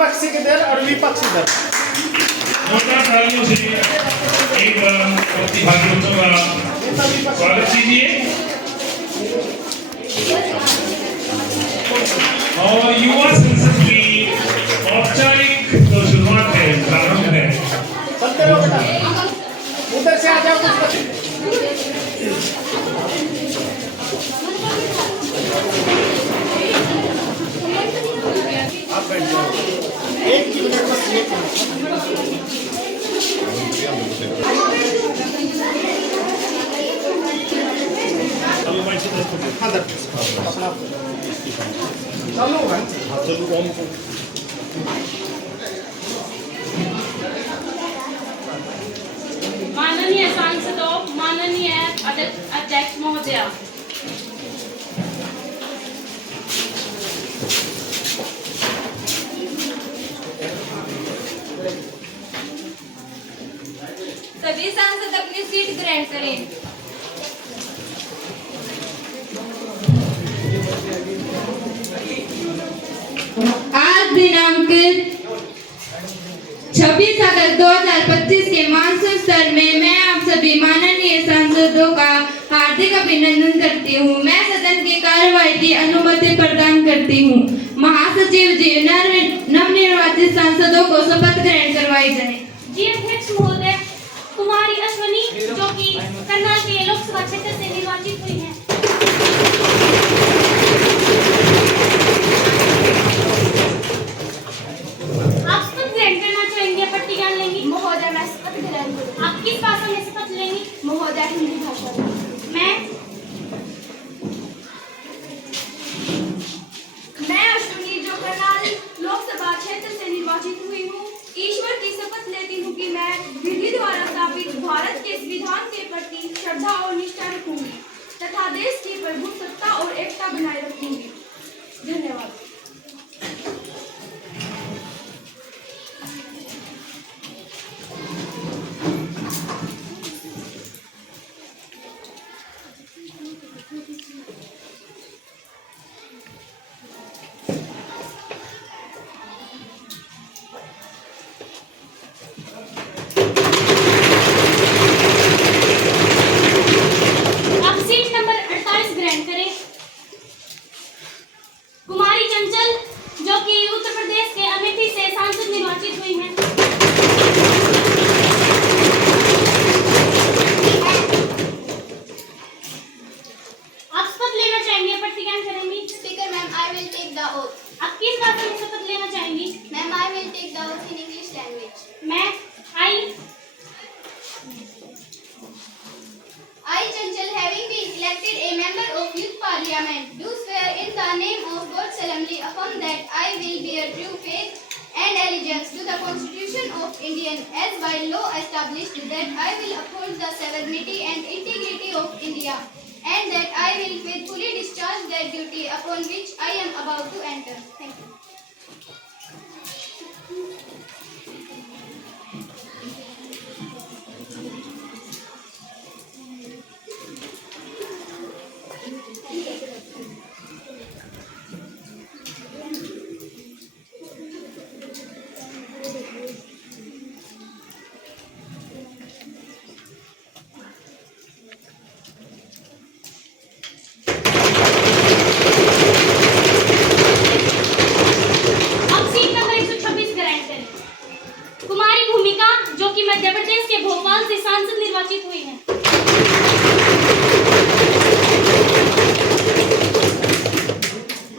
पक्ष किधर और विपक्ष इधर। जोरदार तालियों से एक प्रतिभागियों का स्वागत कीजिए और युवा संसद की औपचारिक जो शुरुआत है, प्रारंभ है। उधर से आ जाओ कुछ। आप बैठ जाओ, एक मिनट बस। माननीय सांसदों, माननीय अध्यक्ष महोदया, सभी सांसद अपनी सीट ग्रहण करें। आज दिनांक 26 अगस्त 2025 के मानसून सत्र में मैं आप सभी माननीय सांसदों का हार्दिक अभिनंदन करती हूँ। मैं सदन की कार्यवाही की अनुमति प्रदान करती हूँ। महासचिव जी, नवनिर्वाचित सांसदों को शपथ ग्रहण करवाई जाए। जी अध्यक्ष महोदय, कुमारी अश्वनी जो कि करनाल के लोकसभा क्षेत्र से निर्वाचित हुई है। आप शपथ ग्रहण करना चाहेंगे, पट्टी ज्ञान लेंगी? महोदय, मैं शपथ ग्रहण करूँ। आप किस भाषा में शपथ लेंगी? महोदय, हिंदी भाषा में। मैं अश्विनी जो करनाल लोकसभा क्षेत्र से निर्वाचित हुई हूँ, ईश्वर की शपथ लेती हूँ कि मैं विधि द्वारा स्थापित भारत के संविधान के प्रति श्रद्धा और निष्ठा रखूंगी तथा देश की प्रभुसत्ता और एकता बनाए रखूंगी। धन्यवाद। Parliament, do swear in the name of God solemnly affirm that I will bear true faith and allegiance to the Constitution of India as by law established, that I will uphold the sovereignty and integrity of India, and that I will faithfully discharge that duty upon which I am about to enter. Thank you. Madhya Pradesh के भोपाल से सांसद निर्वाचित हुई हैं।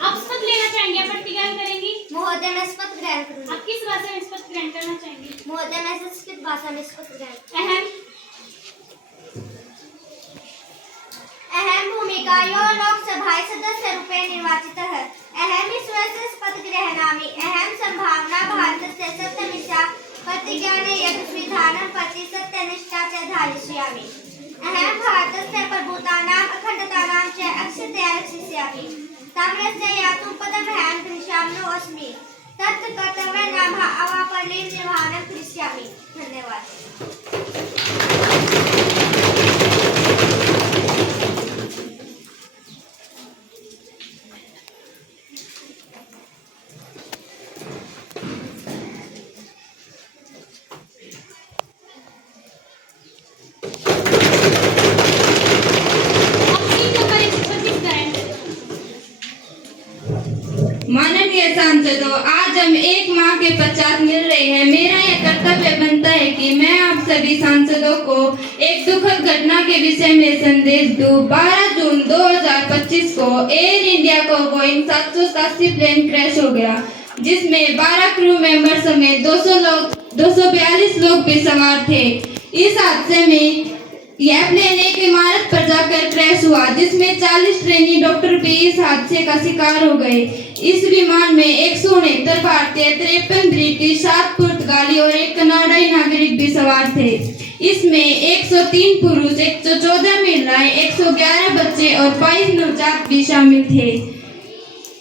आप शपथ लेना चाहेंगे या प्रतिज्ञा करेंगी? महोदय, मैं शपथ ग्रहण करूंगी। आप किस भाषा में शपथ ग्रहण करना चाहेंगी? महोदय, मैं संस्कृत भाषा में शपथ ग्रहण। अहम भूमिका यो लोकसभा सदस्य रूपे निर्वाचित है। अहम ईश्वर शपथ ग्रहणामि। अहम संभावना भारतस्य सत्यनिष्ठा प्रतिज्ञाने यद्विधानं प्रति सत्यनिष्ठा च धारयिष्यामि। अहं भारतस्य प्रभुतानाम् अखण्डतानां च अक्षतया रक्षिष्यामि। ताम्रस्य यातुं पदमहं करिष्यामि अस्मि। तत् कर्तव्यनाम अवापरलीं निर्वहनं करिष्यामि। धन्यवाद। अब सीट नंबर 126 ग्रहण करें। माननीय सांसदों, आज हम एक माह के पश्चात मिल रहे हैं। मेरा यह कर्तव्य बनता है कि मैं आप सभी सांसदों को एक दुखद घटना के विषय में संदेश दूं। 12 जून 2025 को एयर इंडिया को बोइंग 787 प्लेन क्रैश हो गया, जिसमें 12 क्रू मेंबर समेत 242 लोग भी सवार थे। इस हादसे में यह प्लेन एक इमारत पर जाकर क्रैश हुआ, जिसमें 40 ट्रेनी डॉक्टर भी इस हादसे का शिकार हो गए। इस विमान में 169 भारतीय, 53 ब्रिटिश, 7 पुर्तगाली और 1 कनाडाई नागरिक भी सवार थे। इसमें 103 पुरुष, 114 महिलाएं, 111 बच्चे और 22 नवजात भी शामिल थे।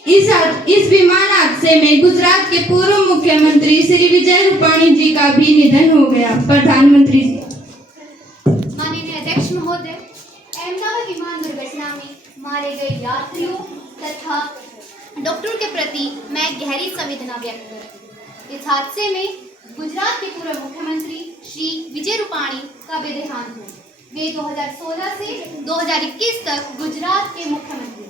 इस विमान हादसे में गुजरात के पूर्व मुख्यमंत्री श्री विजय रूपाणी जी का भी निधन हो गया। प्रधानमंत्री जी। माननीय अध्यक्ष महोदय, अहमदाबाद विमान दुर्घटना में मारे गए यात्रियों तथा डॉक्टरों के प्रति मैं गहरी संवेदना व्यक्त करती हूँ। इस हादसे में गुजरात के पूर्व मुख्यमंत्री श्री विजय रूपाणी का भी देहांत हुआ। वे 2016 से 2021 तक गुजरात के मुख्यमंत्री।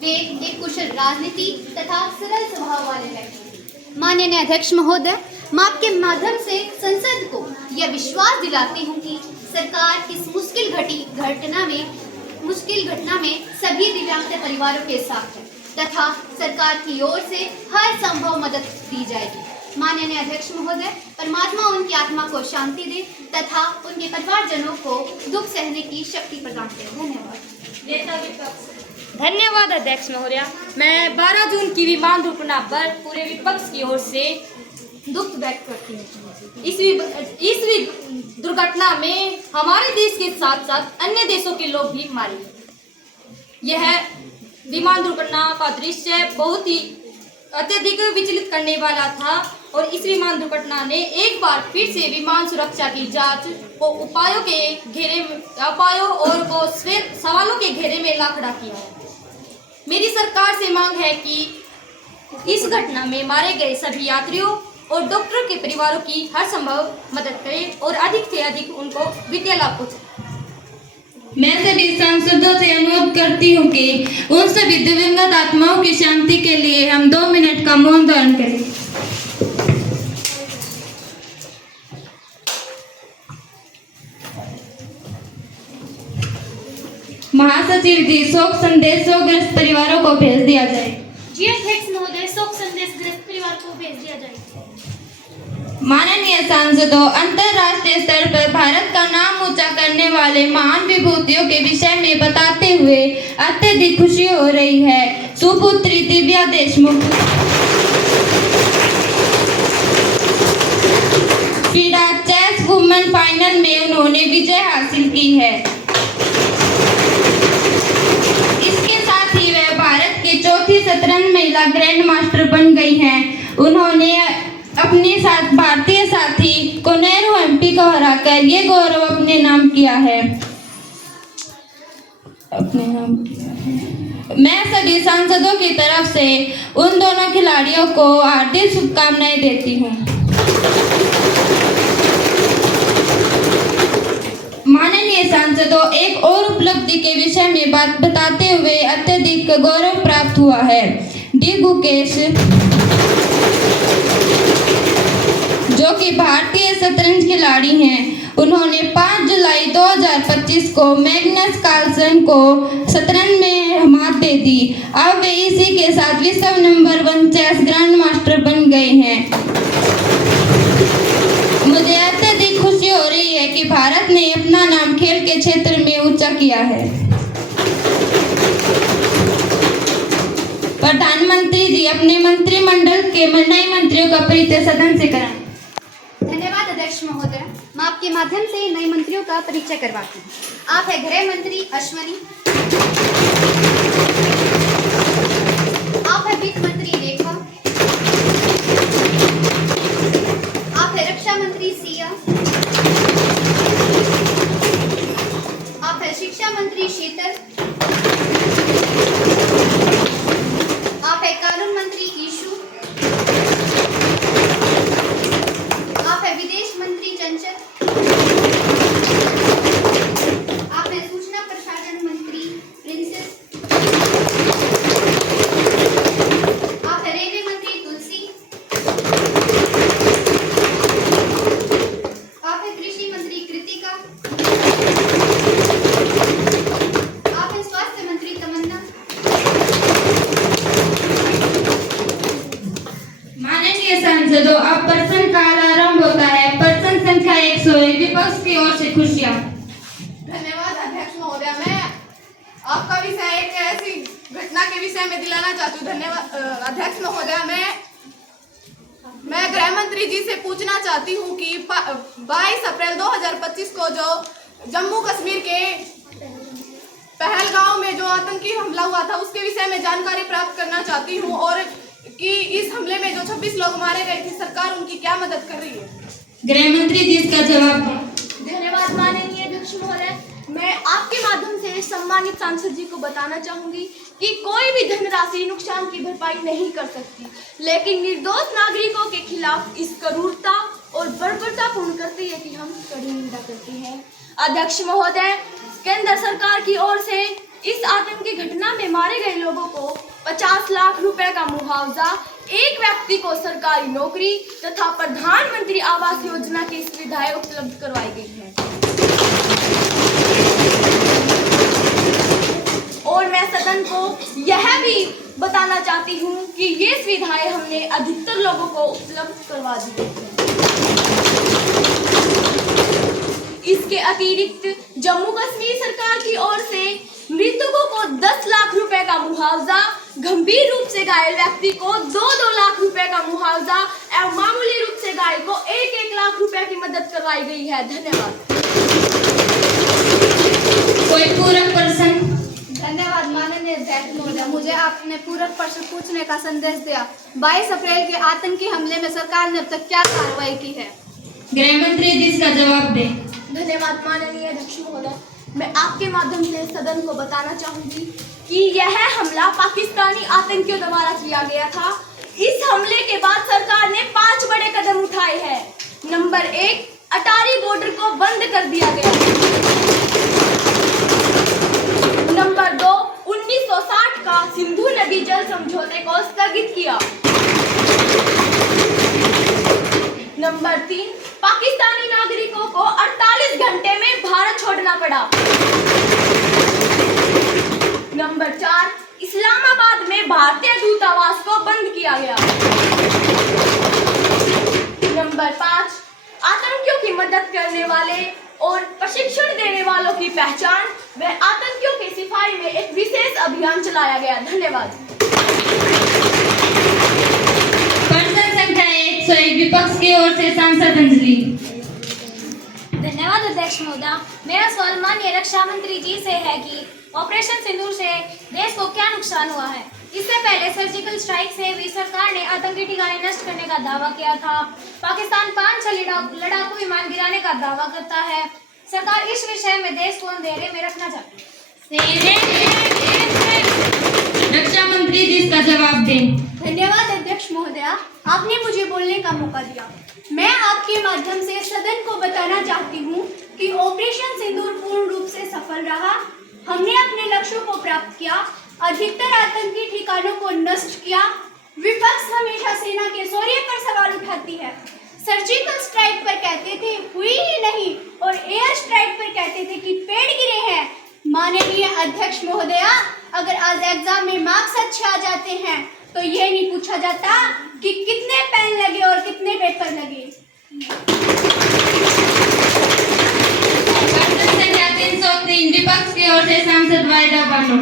वे एक कुशल राजनीति तथा सरल स्वभाव वाले व्यक्ति। माननीय अध्यक्ष महोदय, मैं आपके माध्यम से संसद को यह विश्वास दिलाती हूँ कि सरकार इस मुश्किल घटना में सभी दिव्यांग परिवारों के साथ है तथा सरकार की ओर से हर संभव मदद दी जाएगी। माननीय अध्यक्ष महोदय, परमात्मा उनकी आत्मा को शांति दे तथा उनके परिवारजनों को दुख सहने की शक्ति प्रदान करे। धन्यवाद। धन्यवाद अध्यक्ष महोदय। मैं 12 जून की विमान दुर्घटना पर पूरे विपक्ष की ओर से दुख व्यक्त करती हूँ। इस दुर्घटना में हमारे देश के साथ साथ अन्य देशों के लोग भी मारे गए। यह विमान दुर्घटना का दृश्य बहुत ही अत्यधिक विचलित करने वाला था और इस विमान दुर्घटना ने एक बार फिर से विमान सुरक्षा की जांच को उपायों और सवालों के घेरे में ला खड़ा किया है। मेरी सरकार से मांग है कि इस घटना में मारे गए सभी यात्रियों और डॉक्टरों के परिवारों की हर संभव मदद करें और अधिक से अधिक उनको वित्तीय लाभ पहुंचाएं। मैं सभी सांसदों से अनुरोध करती हूँ कि उन सभी दिवंगत आत्माओं की शांति के लिए हम 2 मिनट का मौन धारण करें। महासचिव जी, शोक संदेश शोकग्रस्त परिवारों को भेज दिया जाए। जी अध्यक्ष महोदय, शोक संदेश ग्रस्त परिवार को भेज दिया जाए। माननीय सांसदों, अंतर्राष्ट्रीय स्तर पर भारत का नाम ऊंचा करने वाले महान विभूतियों के विषय में बताते हुए अत्यधिक खुशी हो रही है। सुपुत्री Divya Deshmukh FIDE chess women final में उन्होंने विजय हासिल की है। इसके साथ ही वह भारत की चौथी शतरंज महिला ग्रैंड मास्टर बन गई हैं। उन्होंने अपने साथ भारतीय साथी कोनेरू एमपी को हराकर ये गौरव अपने नाम किया है। मैं सभी सांसदों की तरफ से उन दोनों खिलाड़ियों को हार्दिक शुभकामनाएं देती हूँ। माननीय सांसदों, एक और उपलब्धि के विषय में बात बताते हुए अत्यधिक गौरव प्राप्त हुआ है। डी गुकेश, जो कि भारतीय शतरंज खिलाड़ी हैं, उन्होंने 5 जुलाई 2025 को मैग्नस कार्लसन को शतरंज में मात दे दी। अब वे इसी के साथ विश्व नंबर 1 चेस ग्रैंड मास्टर बन गए हैं। मुझे अत्यधिक खुशी हो रही है कि भारत ने अपना नाम खेल के क्षेत्र में ऊंचा किया है। प्रधानमंत्री जी, अपने मंत्रिमंडल के नए मंत्रियों का परिचय सदन से कराएं। धन्यवाद अध्यक्ष महोदय। मैं आपके माध्यम से नए मंत्रियों का परिचय करवाती हूँ। आप है गृह मंत्री अश्वनी, आप है वित्त मंत्री रेखा, आप है रक्षा मंत्री सिया, आप है शिक्षा मंत्री शीतल, आप है कानून मंत्री ईशू, आप है विदेश मंत्री चंचल, आपका विषय एक ऐसी घटना के विषय में दिलाना चाहती हूँ। धन्यवाद अध्यक्ष महोदय। मैं गृह मंत्री जी से पूछना चाहती हूँ कि 22 अप्रैल 2025 को जो जम्मू कश्मीर के पहलगांव में जो आतंकी हमला हुआ था उसके विषय में जानकारी प्राप्त करना चाहती हूँ, और कि इस हमले में जो 26 लोग मारे गए थे सरकार उनकी क्या मदद कर रही है। गृह मंत्री जी इसका जवाब दें। धन्यवाद माननीय अध्यक्ष महोदय। मैं आपके माध्यम से सम्मानित सांसद जी को बताना चाहूंगी कि कोई भी धनराशि नुकसान की भरपाई नहीं कर सकती, लेकिन निर्दोष नागरिकों के खिलाफ इस क्रूरता और बर्बरतापूर्ण करते कि हम कड़ी निंदा करते हैं। अध्यक्ष महोदय, केंद्र सरकार की ओर से इस आतंकी घटना में मारे गए लोगों को 50 लाख रुपए का मुआवजा, एक व्यक्ति को सरकारी नौकरी तथा प्रधानमंत्री आवास योजना की सुविधाएं उपलब्ध करवाई गई हैं। और मैं सदन को यह भी बताना चाहती हूँ कि ये सुविधाएं हमने अधिकतर लोगों को उपलब्ध करवा दी हैं। इसके अतिरिक्त जम्मू कश्मीर सरकार की ओर से मृतकों को 10 लाख रुपए का मुआवजा, गंभीर रूप से घायल व्यक्ति को 2-2 लाख रुपए का मुआवजा एवं मामूली रूप से घायल को 1-1 लाख रुपए की मदद करवाई गई है। धन्यवाद। कोई पूरक प्रश्न? धन्यवाद माननीय अध्यक्ष महोदय। मुझे आपने पूरक प्रश्न पूछने का संदेश दिया। 22 अप्रैल के आतंकी हमले में सरकार ने अब तक क्या कार्रवाई की है? गृह मंत्री जी इसका जवाब दें। धन्यवाद माननीय अध्यक्ष महोदय। मैं आपके माध्यम से सदन को बताना चाहूंगी कि यह हमला पाकिस्तानी आतंकियों द्वारा किया गया था। इस हमले के बाद सरकार ने 5 बड़े कदम उठाए हैं। नंबर 1, अटारी बॉर्डर को बंद कर दिया गया। नंबर 2, 1960 का सिंधु नदी जल समझौते को स्थगित किया। नंबर 3, पाकिस्तानी नागरिकों को 48 घंटे में भारत छोड़ना पड़ा। नंबर 4, इस्लामाबाद में भारतीय दूतावास को बंद किया गया। नंबर 5, आतंकियों की मदद करने वाले और प्रशिक्षण देने वालों की पहचान व आतंकियों की सिफाई में एक विशेष अभियान चलाया गया। धन्यवाद। प्रश्न संख्या 101 विपक्ष की ओर से सांसद अंजलि। धन्यवाद अध्यक्ष महोदय। मेरा सवाल माननीय रक्षा मंत्री जी से है कि ऑपरेशन सिंदूर से देश को क्या नुकसान हुआ है। इससे पहले सर्जिकल स्ट्राइक से भी सरकार ने आतंकी ठिकाने नष्ट करने का दावा किया था। पाकिस्तान 5 लड़ाकू विमान गिराने का दावा करता है। सरकार इस विषय में देश को अंधेरे में रखना चाहती है। रक्षा मंत्री जी इसका जवाब दें। धन्यवाद अध्यक्ष महोदया, आपने मुझे बोलने का मौका दिया। मैं आपके माध्यम से सदन को बताना चाहती हूँ कि ऑपरेशन सिंदूर पूर्ण रूप से सफल रहा। हमने अपने लक्ष्यों को प्राप्त किया, अधिकतर आतंकी ठिकानों को नष्ट किया। विपक्ष हमेशा सेना के शौर्य पर सवाल उठाती है। सर्जिकल स्ट्राइक पर कहते थे हुई ही नहीं, और एयर स्ट्राइक पर कहते थे कि पेड़ गिरे हैं। माननीय अध्यक्ष महोदया, अगर आज एग्जाम में मार्क्स अच्छे आ जाते हैं तो ये नहीं पूछा जाता कि कितने पेन लगे और कितने पेपर लगे। विपक्ष की ओर से सांसद वाइदा बानो।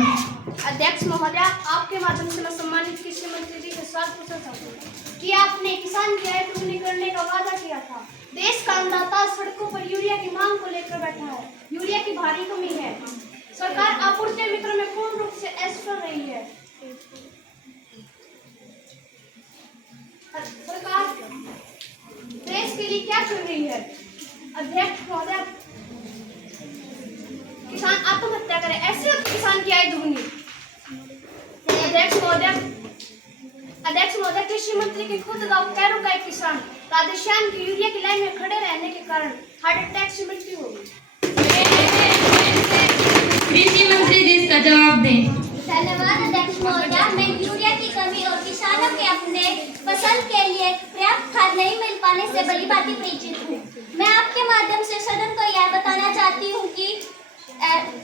अध्यक्ष महोदया, आपके माध्यम से मैं सम्मानित कृषि मंत्री जी से सवाल पूछना चाहती हूँ कि आपने किसान की आय दोगुनी करने का वादा किया था। देश का अन्नदाता सड़कों पर यूरिया की मांग को लेकर बैठा है। यूरिया की भारी कमी है। सरकार आपूर्ति मित्रों में पूर्ण रूप से असफल रही है। सरकार देश के लिए क्या कर रही है? अध्यक्ष महोदय, किसान आत्महत्या करे, ऐसे किसान की आय दुगनी। अध्यक्ष महोदय, कृषि मंत्री के खुद गांव कैरो का एक किसान राधेश्याम की यूरिया की लाइन में खड़े रहने के कारण हार्ट अटैक से मृत्यु हो गई। कृषि मंत्री जी इसका जवाब दें। धन्यवाद अध्यक्ष महोदय। मैं यूरिया की कमी और किसानों के अपने फसल के लिए पर्याप्त खाद नहीं मिल पाने से भली भांति परिचित हूँ। मैं आपके माध्यम से सदन को यह बताना चाहती हूँ कि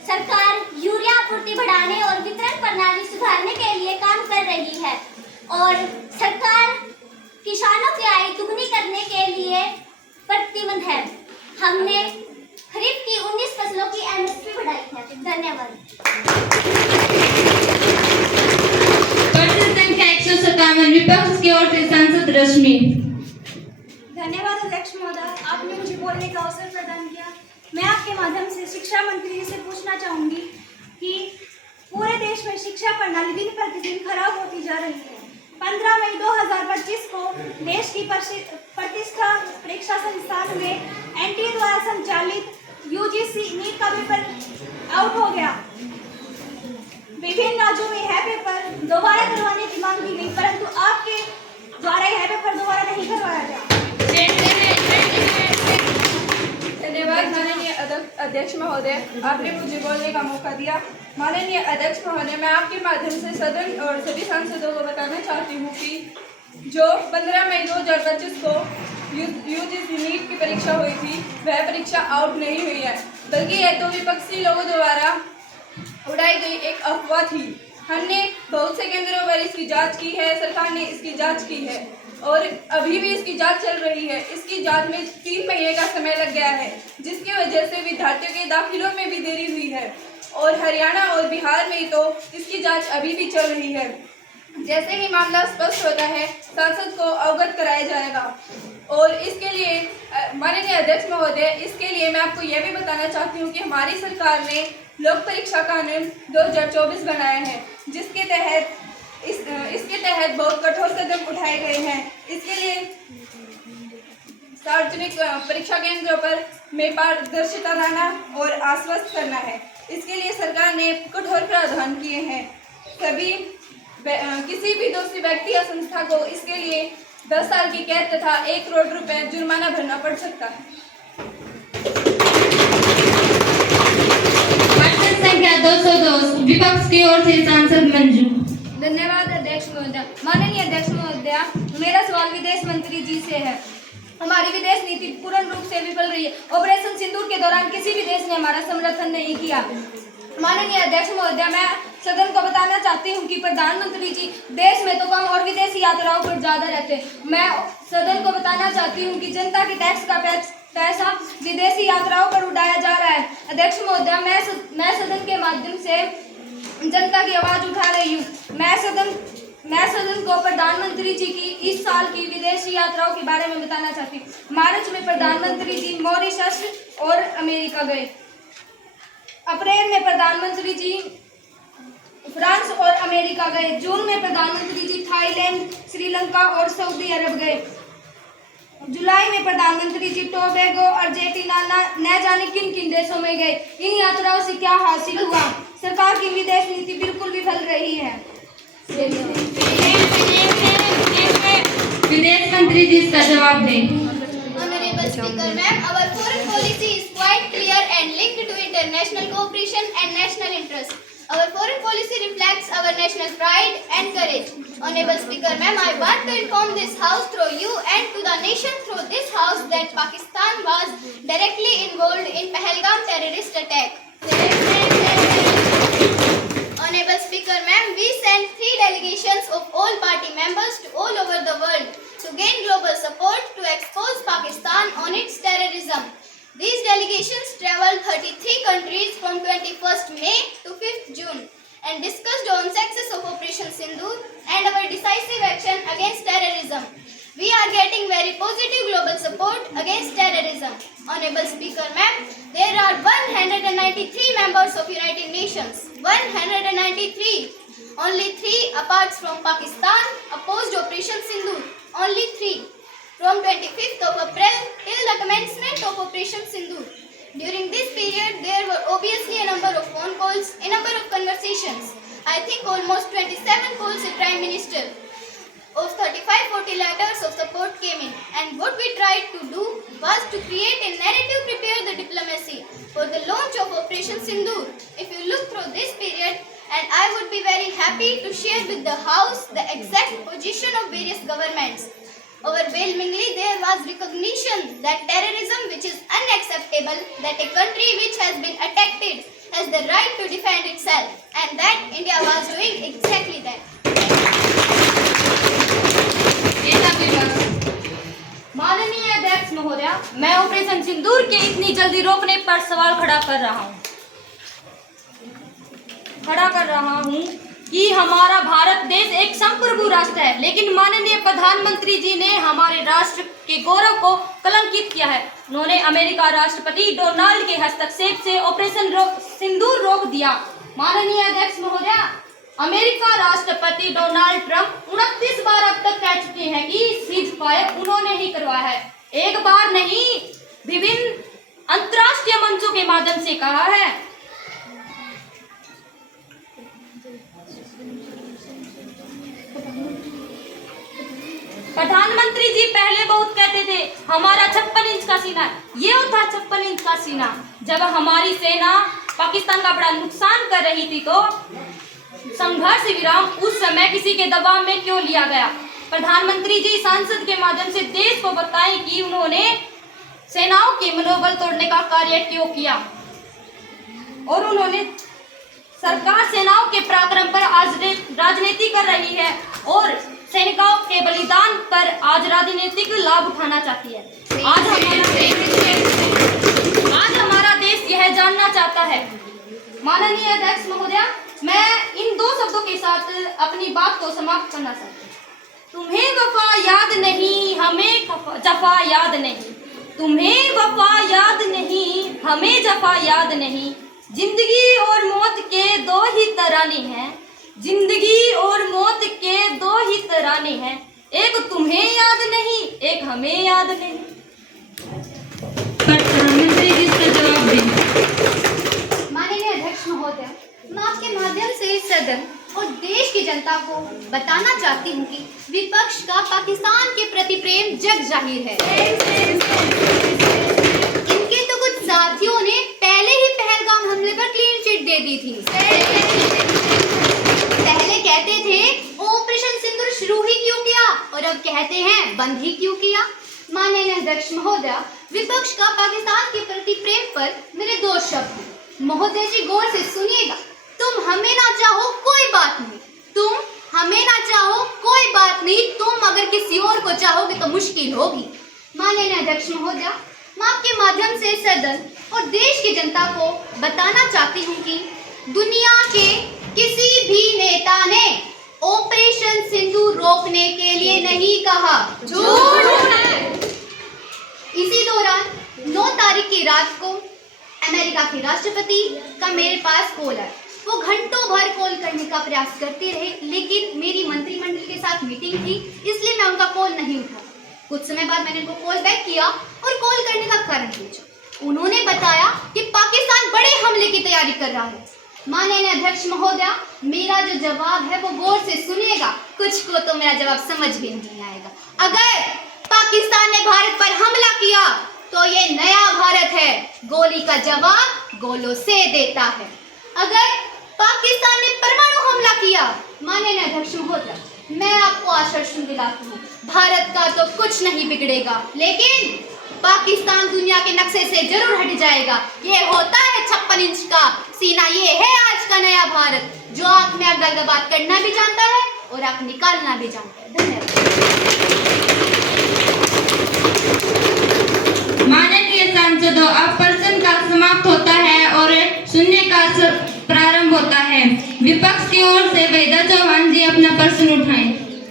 सरकार यूरिया आपूर्ति बढ़ाने और वितरण प्रणाली सुधारने के लिए काम कर रही है, और सरकार किसानों की आय दुगनी करने के लिए प्रतिबद्ध है। हमने खरीफ की 19 फसलों की एमएसपी बढ़ाई है। धन्यवाद। पर्ची संख्या 157 विपक्ष की ओर से सांसद रश्मि। धन्यवाद अध्यक्ष महोदय, आपने मुझे बोलने का अवसर प्रदान किया। मैं आपके माध्यम से शिक्षा मंत्री जी से पूछना चाहूंगी कि पूरे देश में शिक्षा प्रणाली दिन प्रतिदिन खराब होती जा रही है। 15 मई 2025 को देश की प्रतिष्ठा परीक्षा संस्थान में एनटीए द्वारा संचालित यूजीसी नीट का पेपर आउट हो गया। विभिन्न राज्यों में यह पेपर दोबारा करवाने की मांग की गई, परंतु आपके द्वारा यह पेपर दोबारा नहीं करवाया गया। धन्यवाद माननीय अध्यक्ष महोदय, आपने मुझे बोलने का मौका दिया। माननीय अध्यक्ष महोदय, मैं आपके माध्यम से सदन और सभी सांसदों को बताना चाहती हूँ कि जो 15 मई 2025 को यूजीसी नीट की परीक्षा हुई थी, वह परीक्षा आउट नहीं हुई है, बल्कि यह तो विपक्षी लोगों द्वारा उड़ाई गई एक अफवाह थी। हमने बहुत से केंद्रों पर इसकी जांच की है, सरकार ने इसकी जांच की है और अभी भी इसकी जांच चल रही है। इसकी जांच में 3 महीने का समय लग गया है, जिसकी वजह से विद्यार्थियों के दाखिलों में भी देरी हुई है और हरियाणा और बिहार में तो इसकी जांच अभी भी चल रही है। जैसे ही मामला स्पष्ट होता है, सांसद को अवगत कराया जाएगा। और इसके लिए माननीय अध्यक्ष महोदय, इसके लिए मैं आपको यह भी बताना चाहती हूँ कि हमारी सरकार ने लोक परीक्षा कानून 2024 बनाया है, जिसके तहत इसके तहत बहुत कठोर कदम उठाए गए हैं। इसके लिए सार्वजनिक परीक्षा केंद्रों पर में पारदर्शिता लाना और आश्वस्त करना है। इसके लिए सरकार ने कठोर प्रावधान किए हैं। किसी भी दोषी व्यक्ति या संस्था को इसके लिए 10 साल की कैद तथा 1 करोड़ रुपए जुर्माना भरना पड़ सकता है। पर्ची संख्या 202 विपक्ष की ओर से सांसद मंजू। धन्यवाद अध्यक्ष महोदय। माननीय अध्यक्ष महोदय, मेरा सवाल विदेश मंत्री जी से है। हमारी विदेश नीति पूर्ण रूप से विफल रही है। ऑपरेशन सिंदूर के दौरान किसी भी देश ने हमारा समर्थन नहीं किया। माननीय अध्यक्ष महोदय, मैं सदन को बताना चाहती हूं कि प्रधानमंत्री जी देश में तो कम और विदेशी यात्राओं पर ज्यादा रहते हैं। मैं सदन को बताना चाहती हूं कि जनता के टैक्स का पैसा विदेशी यात्राओं पर उड़ाया जा रहा है। अध्यक्ष महोदय, मैं सदन के माध्यम से जनता की आवाज उठा रही हूँ। मैं सदन को प्रधानमंत्री जी की इस साल की विदेशी यात्राओं के बारे में बताना चाहती हूँ। मार्च में प्रधानमंत्री जी मॉरिशस और अमेरिका गए। अप्रैल में प्रधानमंत्री जी फ्रांस और अमेरिका गए। जून में प्रधानमंत्री जी थाईलैंड, श्रीलंका और सऊदी अरब गए। जुलाई में प्रधानमंत्री जी टोबैगो, अर्जेंटीना न जाने किन किन देशों में गए। इन यात्राओं से क्या हासिल हुआ? सरकार की विदेश नीति बिल्कुल विफल रही है। विदेश मंत्री जी इसका जवाब दें। Honorable Speaker, ma'am, our foreign policy is quite clear and linked to international cooperation and national interest. Our foreign policy reflects our national pride and courage. Honorable Speaker, ma'am, I want to inform this House through you and to the nation through this House that Pakistan was directly involved in Pahalgam terrorist attack. Honorable Speaker, ma'am, we sent 3 delegations of all party members to all over the world to gain global support to expose Pakistan on its terrorism. These delegations traveled 33 countries from 21st May to 5th June and discussed on success of Operation Sindoor and our decisive action against terrorism. We are getting very positive global support against terrorism. Honorable Speaker, ma'am, there are 193 members of United Nations. 193. Only 3 apart from Pakistan opposed Operation Sindoor. Only 3. From 25th of April till the commencement of Operation Sindoor. During this period, there were obviously a number of phone calls, a number of conversations. I think almost 27 calls to Prime Minister. Of 35-40 letters of support came in, and what we tried to do was to create a narrative, prepare the diplomacy for the launch of Operation Sindoor. If you look through this period, and I would be very happy to share with the House the exact position of various governments. Overwhelmingly, there was recognition that terrorism, which is unacceptable, that a country which has been attacked has the right to defend itself, and that India was doing exactly that. माननीय अध्यक्ष महोदय, मैं operation सिंदूर के इतनी जल्दी रोकने पर सवाल खड़ा कर रहा हूँ। खड़ा कर रहा हूँ कि हमारा भारत देश एक संप्रभु राष्ट्र है, लेकिन माननीय प्रधानमंत्री जी ने हमारे राष्ट्र के गौरव को कलंकित किया है। उन्होंने अमेरिका राष्ट्रपति डोनाल्ड के हस्तक्षेप से ऑपरेशन सिंदूर रोक दिया। माननीय अध्यक्ष महोदय, अमेरिका राष्ट्रपति डोनाल्ड ट्रंप 29 बार अब तक कह चुके हैं कि सीज फायर उन्होंने ही करवाया है। एक बार नहीं, विभिन्न अंतर्राष्ट्रीय मंचों के माध्यम से कहा है। प्रधानमंत्री जी पहले बहुत कहते थे हमारा 56 इंच का सीना है, ये होता 56 इंच का सीना। जब हमारी सेना पाकिस्तान का बड़ा नुकसान कर रही थी तो संघर्ष विराम उस समय किसी के दबाव में क्यों लिया गया? प्रधानमंत्री जी सांसद के माध्यम से देश को बताएं कि उन्होंने सेनाओं के मनोबल तोड़ने का कार्य क्यों किया और उन्होंने सरकार सेनाओं के पराक्रम पर आज राजनीति कर रही है और सैनिकों के बलिदान पर आज राजनीतिक लाभ उठाना चाहती है। आज हमारा देश यह जानना चाहता है। माननीय अध्यक्ष महोदय, मैं इन 2 शब्दों के साथ अपनी बात को समाप्त करना चाहती हूँ। तुम्हें वफा याद नहीं, हमें जफा याद नहीं। तुम्हें वफा याद नहीं, हमें जफा याद नहीं। जिंदगी और मौत के 2 ही तराने हैं। जिंदगी और मौत के 2 ही तराने हैं। एक तुम्हें याद नहीं, एक हमें याद नहीं। प्रधानमंत्री जी इसका जवाब दें। माननीय अध्यक्ष महोदय, मैं आपके माध्यम से सदन और देश की जनता को बताना चाहती हूँ कि विपक्ष का पाकिस्तान के प्रति प्रेम जग जाहिर है। इनके तो कुछ साथियों ने पहले ही पहलगाम हमले पर क्लीन चिट दे दी थी। पहले कहते थे ऑपरेशन सिंदूर शुरू ही क्यों किया और अब कहते हैं बंद ही क्यों किया। माननीय अध्यक्ष महोदय, विपक्ष का पाकिस्तान के प्रति प्रेम पर मेरे 2 शब्द हैं। महोदय जी गौर से सुनिएगा। तुम हमें ना चाहो कोई बात नहीं, तुम हमें ना चाहो कोई बात नहीं, तुम अगर किसी और को चाहोगे तो मुश्किल होगी। माननीय अध्यक्ष महोदय, मैं आपके माध्यम से सदन और देश की जनता को बताना चाहती हूँ कि दुनिया के किसी भी नेता ने ऑपरेशन सिंदूर रोकने के लिए नहीं कहा। झूठ है। इसी दौरान 9 तारीख की रात को अमेरिका के राष्ट्रपति का मेरे पास कॉल है। वो घंटों भर कॉल करने का प्रयास करते रहे, लेकिन मेरी मंत्रिमंडल के साथ मीटिंग थी, इसलिए मैं उनका कॉल नहीं उठा। कुछ समय बाद मैंने उनको कॉल बैक किया और कॉल करने का कारण पूछा। उन्होंने बताया कि पाकिस्तान बड़े हमले की तैयारी कर रहा है। माननीय अध्यक्ष महोदय, मेरा जो जवाब है वो गौर से सुनिएगा। कुछ को तो मेरा जवाब समझ भी नहीं आएगा। अगर पाकिस्तान ने भारत पर हमला किया तो ये नया भारत है, गोली का जवाब गोलों से देता है। अगर पाकिस्तान ने परमाणु हमला किया, माननीय अध्यक्ष महोदय, मैं आपको आश्वासन दिलाती हूँ भारत का तो कुछ नहीं बिगड़ेगा, लेकिन पाकिस्तान दुनिया के नक्शे से जरूर हट जाएगा। ये होता है 56 इंच का सीना, ये है आज का नया भारत, जो आंख में आग डालकर बात करना भी जानता है और आंख निकालना भी जानता है। धन्यवाद। माननीय सांसदों, अब प्रश्न काल समाप्त होता है और शून्यकाल प्रारंभ होता है। विपक्ष की ओर से वेदा चौहान जी अपना प्रश्न उठाएं।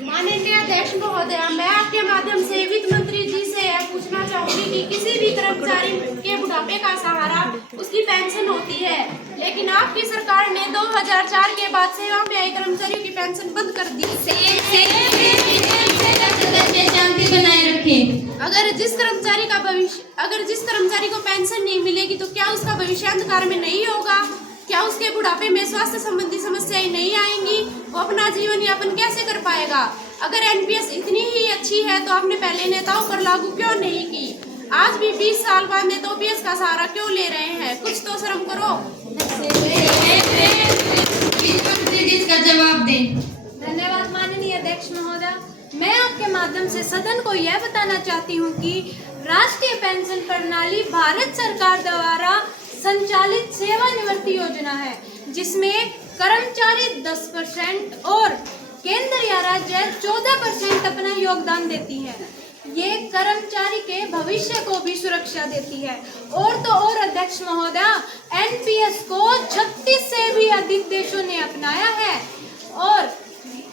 माननीय अध्यक्ष महोदय, मैं आपके माध्यम से वित्त मंत्री जी से यह पूछना चाहूंगी कि किसी भी कर्मचारी के बुढ़ापे का सहारा उसकी पेंशन होती है, लेकिन आपकी सरकार ने 2004 के बाद सेवा में आए कर्मचारियों की पेंशन बंद कर दी। शांति बनाए रखें। अगर जिस कर्मचारी को पेंशन नहीं मिलेगी तो क्या उसका भविष्य अंधकार में नहीं होगा? क्या उसके बुढ़ापे में स्वास्थ्य संबंधी समस्याएं नहीं आएंगी? वो अपना जीवन यापन कैसे कर पाएगा? अगर एनपीएस इतनी ही अच्छी है तो आपने पहले नेताओं पर लागू क्यों नहीं की? आज भी 20 साल बाद नेता ओपीएस का सहारा क्यों ले रहे हैं? कुछ तो शर्म करो। इसका जवाब दें। धन्यवाद माननीय अध्यक्ष महोदय, मैं आपके माध्यम से सदन को यह बताना चाहती हूँ कि राष्ट्रीय पेंशन प्रणाली भारत सरकार द्वारा संचालित सेवानिवृत्ति योजना है, जिसमें कर्मचारी 10% और केंद्र या राज्य 14% अपना योगदान देती है। ये कर्मचारी के भविष्य को भी सुरक्षा देती है। और तो और अध्यक्ष महोदया, एनपीएस को 36 से भी अधिक देशों ने अपनाया है और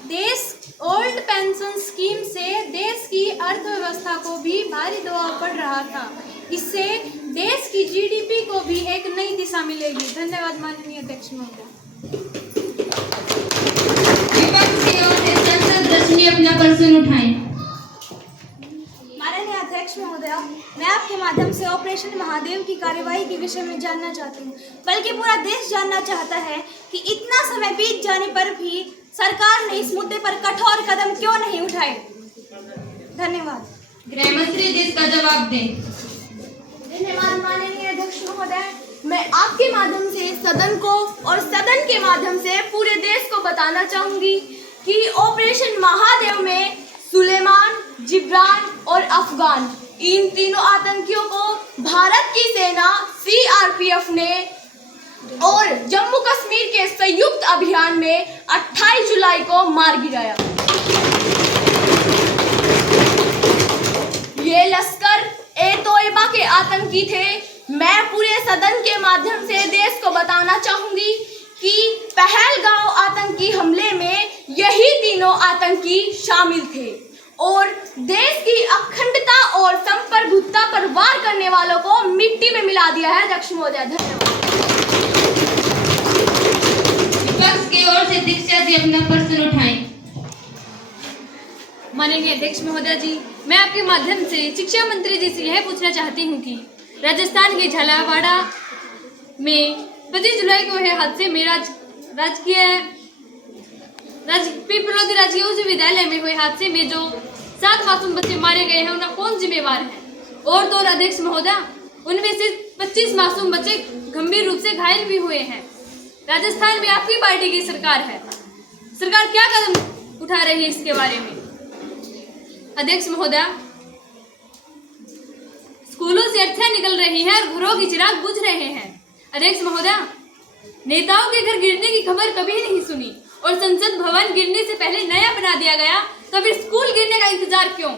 देश ओल्ड पेंशन स्कीम से देश की अर्थव्यवस्था को भी भारी दबाव पड़ रहा था। इससे देश की जीडीपी को भी एक नई दिशा मिलेगी। धन्यवाद माननीय अध्यक्ष महोदया। विपक्ष की ओर से संसद रजनी अपना प्रश्न उठाएं। माननीय अध्यक्ष महोदया, मैं आपके माध्यम से ऑपरेशन महादेव की कार्यवाही के विषय में जानना चाहती हूँ, बल्कि पूरा देश जानना चाहता है कि इतना समय बीत जाने पर भी सरकार ने इस मुद्दे पर कठोर कदम क्यों नहीं उठाए। धन्यवाद। गृह मंत्री जी इसका जवाब दें। धन्यवाद माननीय अध्यक्ष महोदय। मैं आपके माध्यम से सदन को और सदन के माध्यम से पूरे देश को बताना चाहूंगी कि ऑपरेशन महादेव में सुलेमान, जिब्रान और अफगान, इन तीनों आतंकियों को भारत की सेना सीआरपीएफ ने और जम्मू कश्मीर के संयुक्त अभियान में 28 जुलाई को मार गिराया। ये लश्कर ए तोयबा के आतंकी थे। मैं पूरे सदन के माध्यम से देश को बताना चाहूंगी कि पहलगांव आतंकी हमले में यही तीनों आतंकी शामिल थे और देश की अखंडता और संप्रभुता पर वार करने वालों को मिट्टी में मिला दिया है। अध्यक्ष महोदय, धन्यवाद। विपक्ष की ओर से दीक्षा जी अपना प्रश्न उठाएं। माननीय अध्यक्ष महोदय जी, मैं आपके माध्यम से शिक्षा मंत्री जी से यह पूछना चाहती हूँ कि राजस्थान के झालावाड़ा में 25 जुलाई को हुए हादसे में पिपलोदी राजकीय उच्च विद्यालय में हुए हादसे में जो 7 मासूम बच्चे मारे गए हैं, उनका कौन जिम्मेवार है? और तो अध्यक्ष महोदय, उनमें से 25 मासूम बच्चे गंभीर रूप से घायल भी हुए हैं। राजस्थान में आपकी पार्टी की सरकार है, सरकार क्या कदम उठा रही है इसके बारे में? अध्यक्ष महोदय, स्कूलों से अर्थियां निकल रही हैं और घरों की चिराग बुझ रहे हैं। अध्यक्ष महोदय, नेताओं के घर गिरने की खबर कभी नहीं सुनी और संसद भवन गिरने से पहले नया बना दिया गया, तो फिर स्कूल गिरने का इंतजार क्यों?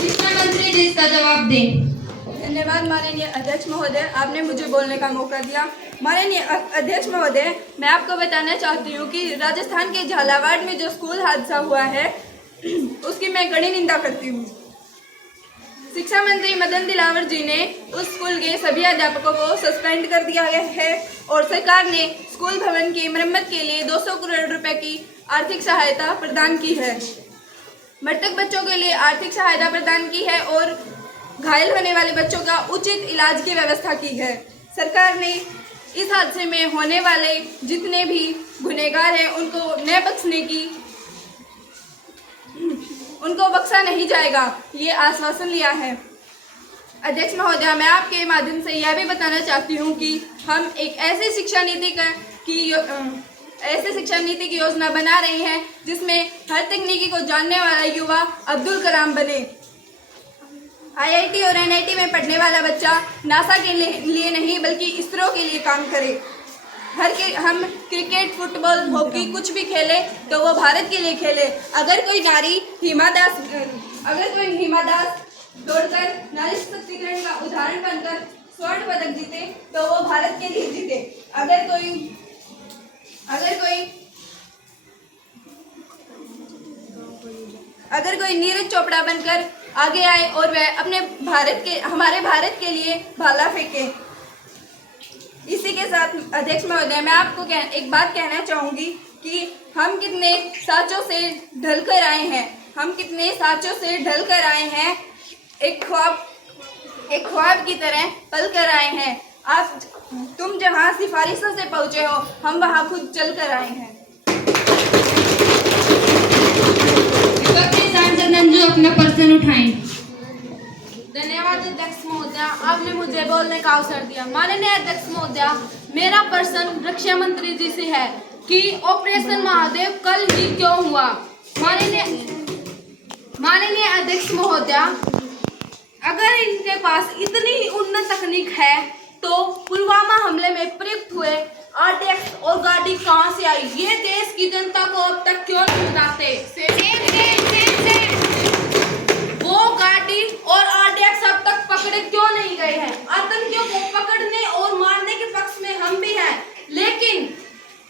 शिक्षा मंत्री जी इसका जवाब दें। धन्यवाद माननीय अध्यक्ष महोदय, आपने मुझे बोलने का मौका दिया। माननीय अध्यक्ष महोदय, मैं आपको बताना चाहती हूँ कि राजस्थान के झालावाड़ में जो स्कूल हादसा हुआ है उसकी मैं कड़ी निंदा करती हूँ। शिक्षा मंत्री मदन दिलावर जी ने उस स्कूल के सभी अध्यापकों को सस्पेंड कर दिया गया है और सरकार ने स्कूल भवन की मरम्मत के लिए 200 करोड़ रुपए की आर्थिक सहायता प्रदान की है। मृतक बच्चों के लिए आर्थिक सहायता प्रदान की है और घायल होने वाले बच्चों का उचित इलाज की व्यवस्था की है। सरकार ने इस हादसे में होने वाले जितने भी गुनहगार हैं उनको बख्शा नहीं जाएगा, ये आश्वासन लिया है। अध्यक्ष महोदय, मैं आपके माध्यम से यह भी बताना चाहती हूँ कि हम एक ऐसे शिक्षा नीति की योजना बना रहे हैं जिसमें हर तकनीकी को जानने वाला युवा अब्दुल कलाम बने। IIT और NIT में पढ़ने वाला बच्चा नासा के लिए नहीं बल्कि इसरो के लिए काम करे। हम क्रिकेट, फुटबॉल, हॉकी कुछ भी खेले तो वो भारत के लिए खेले। अगर कोई हिमा दास दौड़कर नारी सशक्तिकरण का उदाहरण बनकर स्वर्ण पदक जीते तो वो भारत के लिए जीते। अगर कोई नीरज चोपड़ा बनकर आगे आए और वह हमारे भारत के लिए भाला फेंके। इसी के साथ अध्यक्ष महोदय, मैं आपको एक बात कहना चाहूँगी कि हम कितने साँचों से ढलकर आए हैं, एक ख्वाब की तरह पल कर आए हैं। तुम जहाँ सिफारिशों से पहुँचे हो, हम वहाँ खुद चल कर आए हैं। सांसद नंजू अपना प्रश्न उठाएं। धन्यवाद अध्यक्ष महोदय, आपने मुझे बोलने का अवसर दिया। माननीय अध्यक्ष महोदय, मेरा प्रश्न रक्षा मंत्री जी से है कि ऑपरेशन महादेव कल ही क्यों हुआ? माननीय अध्यक्ष महोदय, अगर इनके पास इतनी उन्नत तकनीक है तो पुलवामा हमले में प्रयुक्त हुए आरडीएक्स और गाड़ी कहाँ से आई, ये देश की जनता को अब तक क्यों नहीं बताते। वो गाड़ी और आरडीएक्स अब तक पकड़े क्यों नहीं गए हैं। आतंकियों को पकड़ने और मारने के पक्ष में हम भी हैं, लेकिन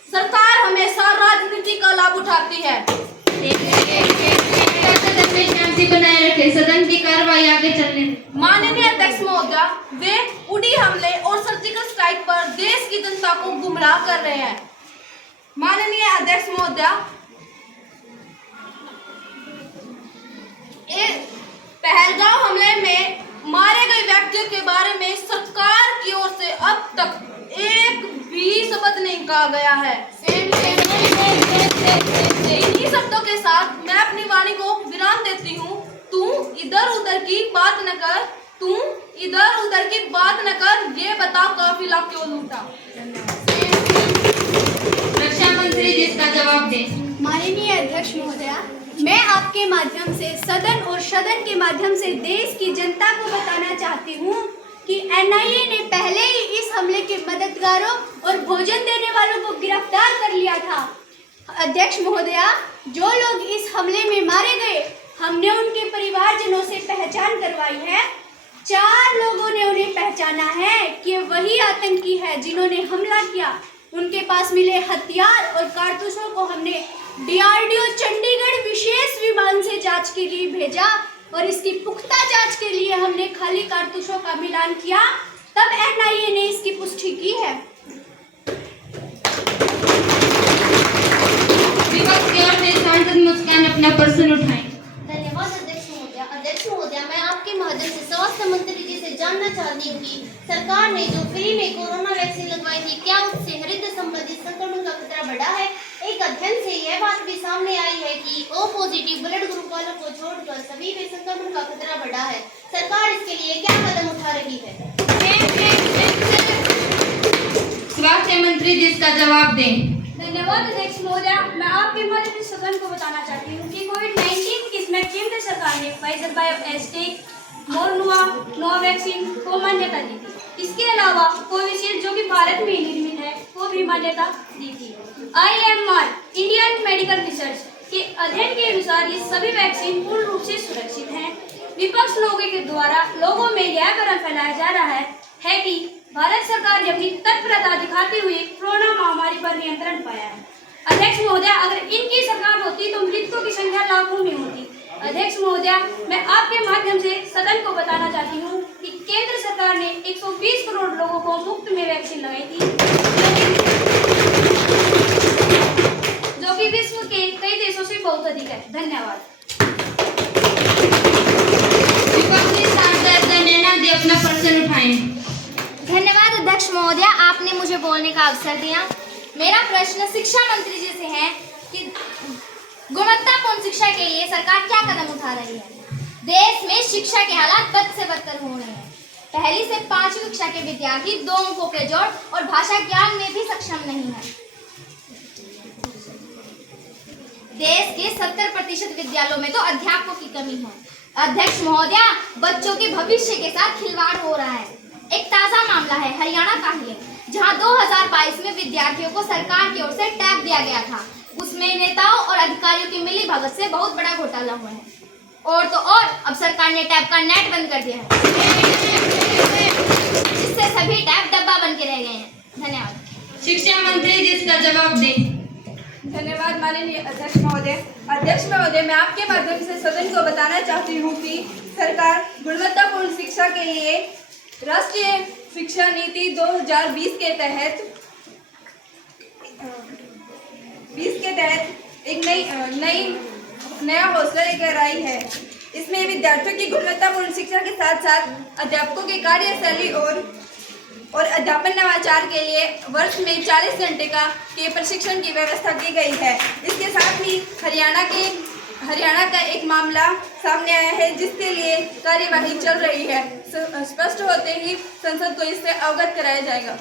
सरकार हमेशा राजनीति का लाभ उठाती है। शांति बनाए रखे, सदन की कार्रवाई आगे चलने। माननीय अध्यक्ष महोदया, वे उड़ी हमले और सर्जिकल स्ट्राइक पर देश की जनता को गुमराह कर रहे हैं। माननीय अध्यक्ष महोदया, पहलगाम हमले में मारे गए व्यक्तियों के बारे में सरकार की ओर से अब तक एक भी शब्द नहीं कहा गया है। इन्हीं शब्दों के साथ मैं अपनी वाणी को विराम देती हूँ। तू इधर उधर की बात न कर, तू इधर उधर की बात न कर, ये बता काफिला क्यों लूटा। रक्षा मंत्री जी इसका जवाब दें। माननीय अध्यक्ष महोदया, मैं आपके माध्यम से सदन और सदन के माध्यम से देश की जनता को बताना चाहती हूँ कि एनआईए ने पहले ही इस हमले के मददगारों और भोजन देने वालों को गिरफ्तार कर लिया था। अध्यक्ष महोदया, जो लोग इस हमले में मारे गए, हमने उनके परिवारजनों से पहचान करवाई है। 4 लोगों ने उन्हें पहचाना है कि वही आतंकी है जिन्होंने हमला किया। उनके पास मिले हथियार और कारतूसों को हमने डीआरडीओ चंडीगढ़ विशेष विमान से जांच के लिए भेजा और इसकी पुख्ता जांच के लिए हमने खाली कारतूसों का मिलान किया, तब एनआईए ने इसकी पुष्टि की है। विपक्ष की ओर से सांसद मुस्कान अपना प्रश्न उठाएं। धन्यवाद अध्यक्ष महोदया। अध्यक्ष महोदया, मैं आपके माध्यम से स्वास्थ्य मंत्री जी से जानना चाहती हूँ कि सरकार ने जो फ्री में कोरोना वैक्सीन लगवाई थी, क्या उससे हृदय संबंधी संक्रमण का खतरा बढ़ा है। एक अध्ययन से यह बात भी सामने आई है कि ओ पॉजिटिव ब्लड ग्रुप वालों को छोड़कर सभी में संक्रमण का खतरा बढ़ा है। सरकार इसके लिए क्या कदम उठा रही है। स्वास्थ्य मंत्री जी इसका जवाब दें। धन्यवाद अध्यक्ष महोदया, मैं आपके माध्यम से सदन को बताना चाहती हूँ कि कोविड-19 केस में केंद्र सरकार ने फाइजर बायोएनटेक नोवा वैक्सीन को मान्यता दी थी। इसके अलावा कोविशील्ड जो कि भारत में निर्मित है को भी मान्यता दी थी। IMR इंडियन मेडिकल रिसर्च के अध्ययन के अनुसार ये सभी वैक्सीन पूर्ण रूप से सुरक्षित हैं। विपक्ष लोगों के द्वारा लोगों में यह भ्रम फैलाया जा रहा है कि भारत सरकार ने अपनी तत्परता दिखाते हुए कोरोना महामारी पर नियंत्रण पाया है। अध्यक्ष महोदया, अगर इनकी सरकार होती तो मृतकों की संख्या लाखों में होती। अध्यक्ष महोदया, मैं आपके माध्यम से सदन को बताना चाहती हूँ कि केंद्र सरकार ने 120 करोड़ लोगों को मुफ्त में वैक्सीन लगाई थी, जो कि विश्व के कई देशों से बहुत अधिक है। धन्यवाद। विपक्षी सांसद नैना जी अपना प्रश्न उठाएं। धन्यवाद अध्यक्ष महोदया, आपने मुझे बोलने का अवसर दिया। मेरा प्रश्न शिक्षा मंत्री जी से है कि गुणवत्तापूर्ण शिक्षा के लिए सरकार क्या कदम उठा रही है। देश में शिक्षा के हालात बद से बदतर हो रहे हैं। पहली से 5वीं कक्षा के विद्यार्थी 2 अंकों के जोड़ और भाषा ज्ञान में भी सक्षम नहीं है। देश के 70% विद्यालयों में तो अध्यापकों की कमी है। अध्यक्ष महोदया, बच्चों के भविष्य के साथ खिलवाड़ हो रहा है। एक ताजा मामला है हरियाणा का ही, जहां 2022 में विद्यार्थियों को सरकार की ओर से टैब दिया गया था। उसमें नेताओं और अधिकारियों की मिली भगत से बहुत बड़ा घोटाला हुआ है। और तो और अब सरकार ने टैब का नेट बंद कर दिया है, जिससे सभी टैब डब्बा बन के रह गए हैं। धन्यवाद। शिक्षा मंत्री जी इसका जवाब दें। धन्यवाद माननीय अध्यक्ष महोदय। अध्यक्ष महोदय, मैं आपके माध्यम से सदन को बताना चाहती हूँ कि सरकार गुणवत्तापूर्ण शिक्षा के लिए राष्ट्रीय शिक्षा नीति 2020 के तहत एक नया हौसला लेकर आई है। इसमें विद्यार्थियों की गुणवत्तापूर्ण शिक्षा के साथ साथ अध्यापकों की कार्यशैली और अध्यापन नवाचार के लिए वर्ष में 40 घंटे के प्रशिक्षण की व्यवस्था की गई है। इसके साथ ही हरियाणा का एक मामला सामने आया है, जिसके लिए कार्यवाही चल रही है। स्पष्ट होते ही संसद को इससे अवगत कराया जाएगा।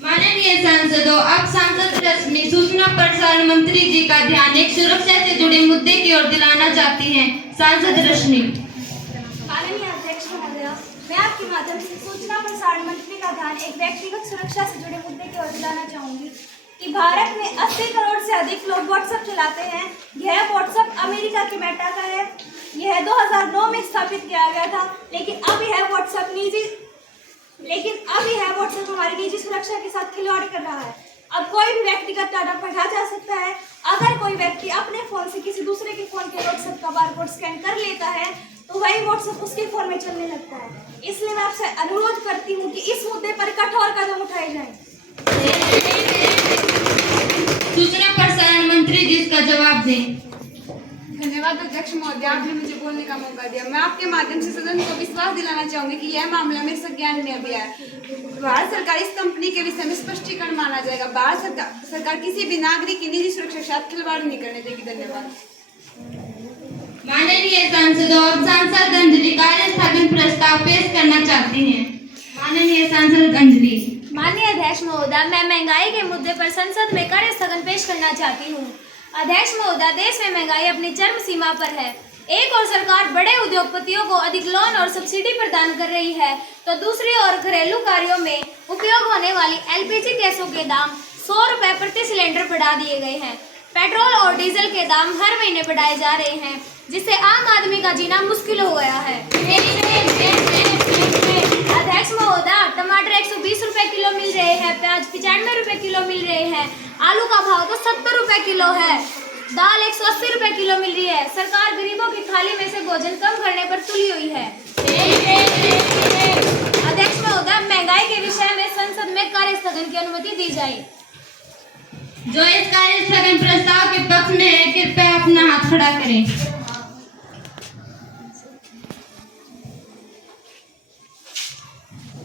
माननीय सांसदों, अब सांसद रश्मि सूचना प्रसारण मंत्री जी का ध्यान एक सुरक्षा से जुड़े मुद्दे की ओर दिलाना चाहती हैं। सांसद रश्मि। माननीय अध्यक्ष अध्यक्ष महोदय, मैं आपके माध्यम से सूचना प्रसारण मंत्री का ध्यान एक व्यक्तिगत सुरक्षा से जुड़े मुद्दे की ओर दिलाना चाहूंगी कि भारत में 80 करोड़ से अधिक लोग व्हाट्सएप चलाते हैं। यह व्हाट्सएप अमेरिका के मेटा का है। यह 2009 में स्थापित किया गया था, लेकिन अब यह व्हाट्सएप हमारी निजी सुरक्षा के साथ खिलवाड़ कर रहा है। अब कोई भी व्यक्तिगत डाटा पढ़ा जा सकता है। अगर कोई व्यक्ति अपने फोन से किसी दूसरे के फोन के व्हाट्सएप का बारकोड स्कैन कर लेता है तो वही व्हाट्सएप उसके फोन में चलने लगता है। इसलिए मैं आपसे अनुरोध करती हूँ कि इस मुद्दे पर कठोर कदम उठाए जाएं। सूचना प्रसारण मंत्री जी इसका जवाब दें। धन्यवाद अध्यक्ष महोदय, आपने मुझे बोलने का मौका दिया। मैं आपके माध्यम से सदन को विश्वास दिलाना चाहूंगी कि यह मामला मेरे संज्ञान में अभी है। भारत सरकार इस कंपनी के विषय में स्पष्टीकरण माना जाएगा। भारत सरकार किसी भी नागरिक की निजी सुरक्षा के साथ खिलवाड़ नहीं करने देगी। धन्यवाद। माननीय सांसदों, अब सांसद अंजलि कार्य स्थापन प्रस्ताव पेश करना चाहती हैं। माननीय सांसद अंजलि। माननीय अध्यक्ष महोदय, मैं महंगाई के मुद्दे पर संसद में कार्य स्थगन पेश करना चाहती हूँ। अध्यक्ष महोदय, देश में महंगाई अपनी चरम सीमा पर है। एक और सरकार बड़े उद्योगपतियों को अधिक लोन और सब्सिडी प्रदान कर रही है, तो दूसरी ओर घरेलू कार्यों में उपयोग होने वाली एलपीजी गैसों के दाम 100 रुपए प्रति सिलेंडर बढ़ा दिए गए हैं। पेट्रोल और डीजल के दाम हर महीने बढ़ाए जा रहे हैं, जिससे आम आदमी का जीना मुश्किल हो गया है। अध्यक्ष महोदय, टमाटर 120 रुपए किलो मिल रहे हैं, प्याज 95 रुपए किलो मिल रहे हैं, आलू का भाव तो 70 रुपए किलो है, दाल 180 रुपए किलो मिल रही है। सरकार गरीबों की थाली में से भोजन कम करने पर तुली हुई है। अध्यक्ष महोदय, महंगाई के विषय में संसद में कार्य स्थगन की अनुमति दी जाए। जो इस कार्य स्थगन प्रस्ताव के पक्ष में है, कृपया अपना हाथ खड़ा करें।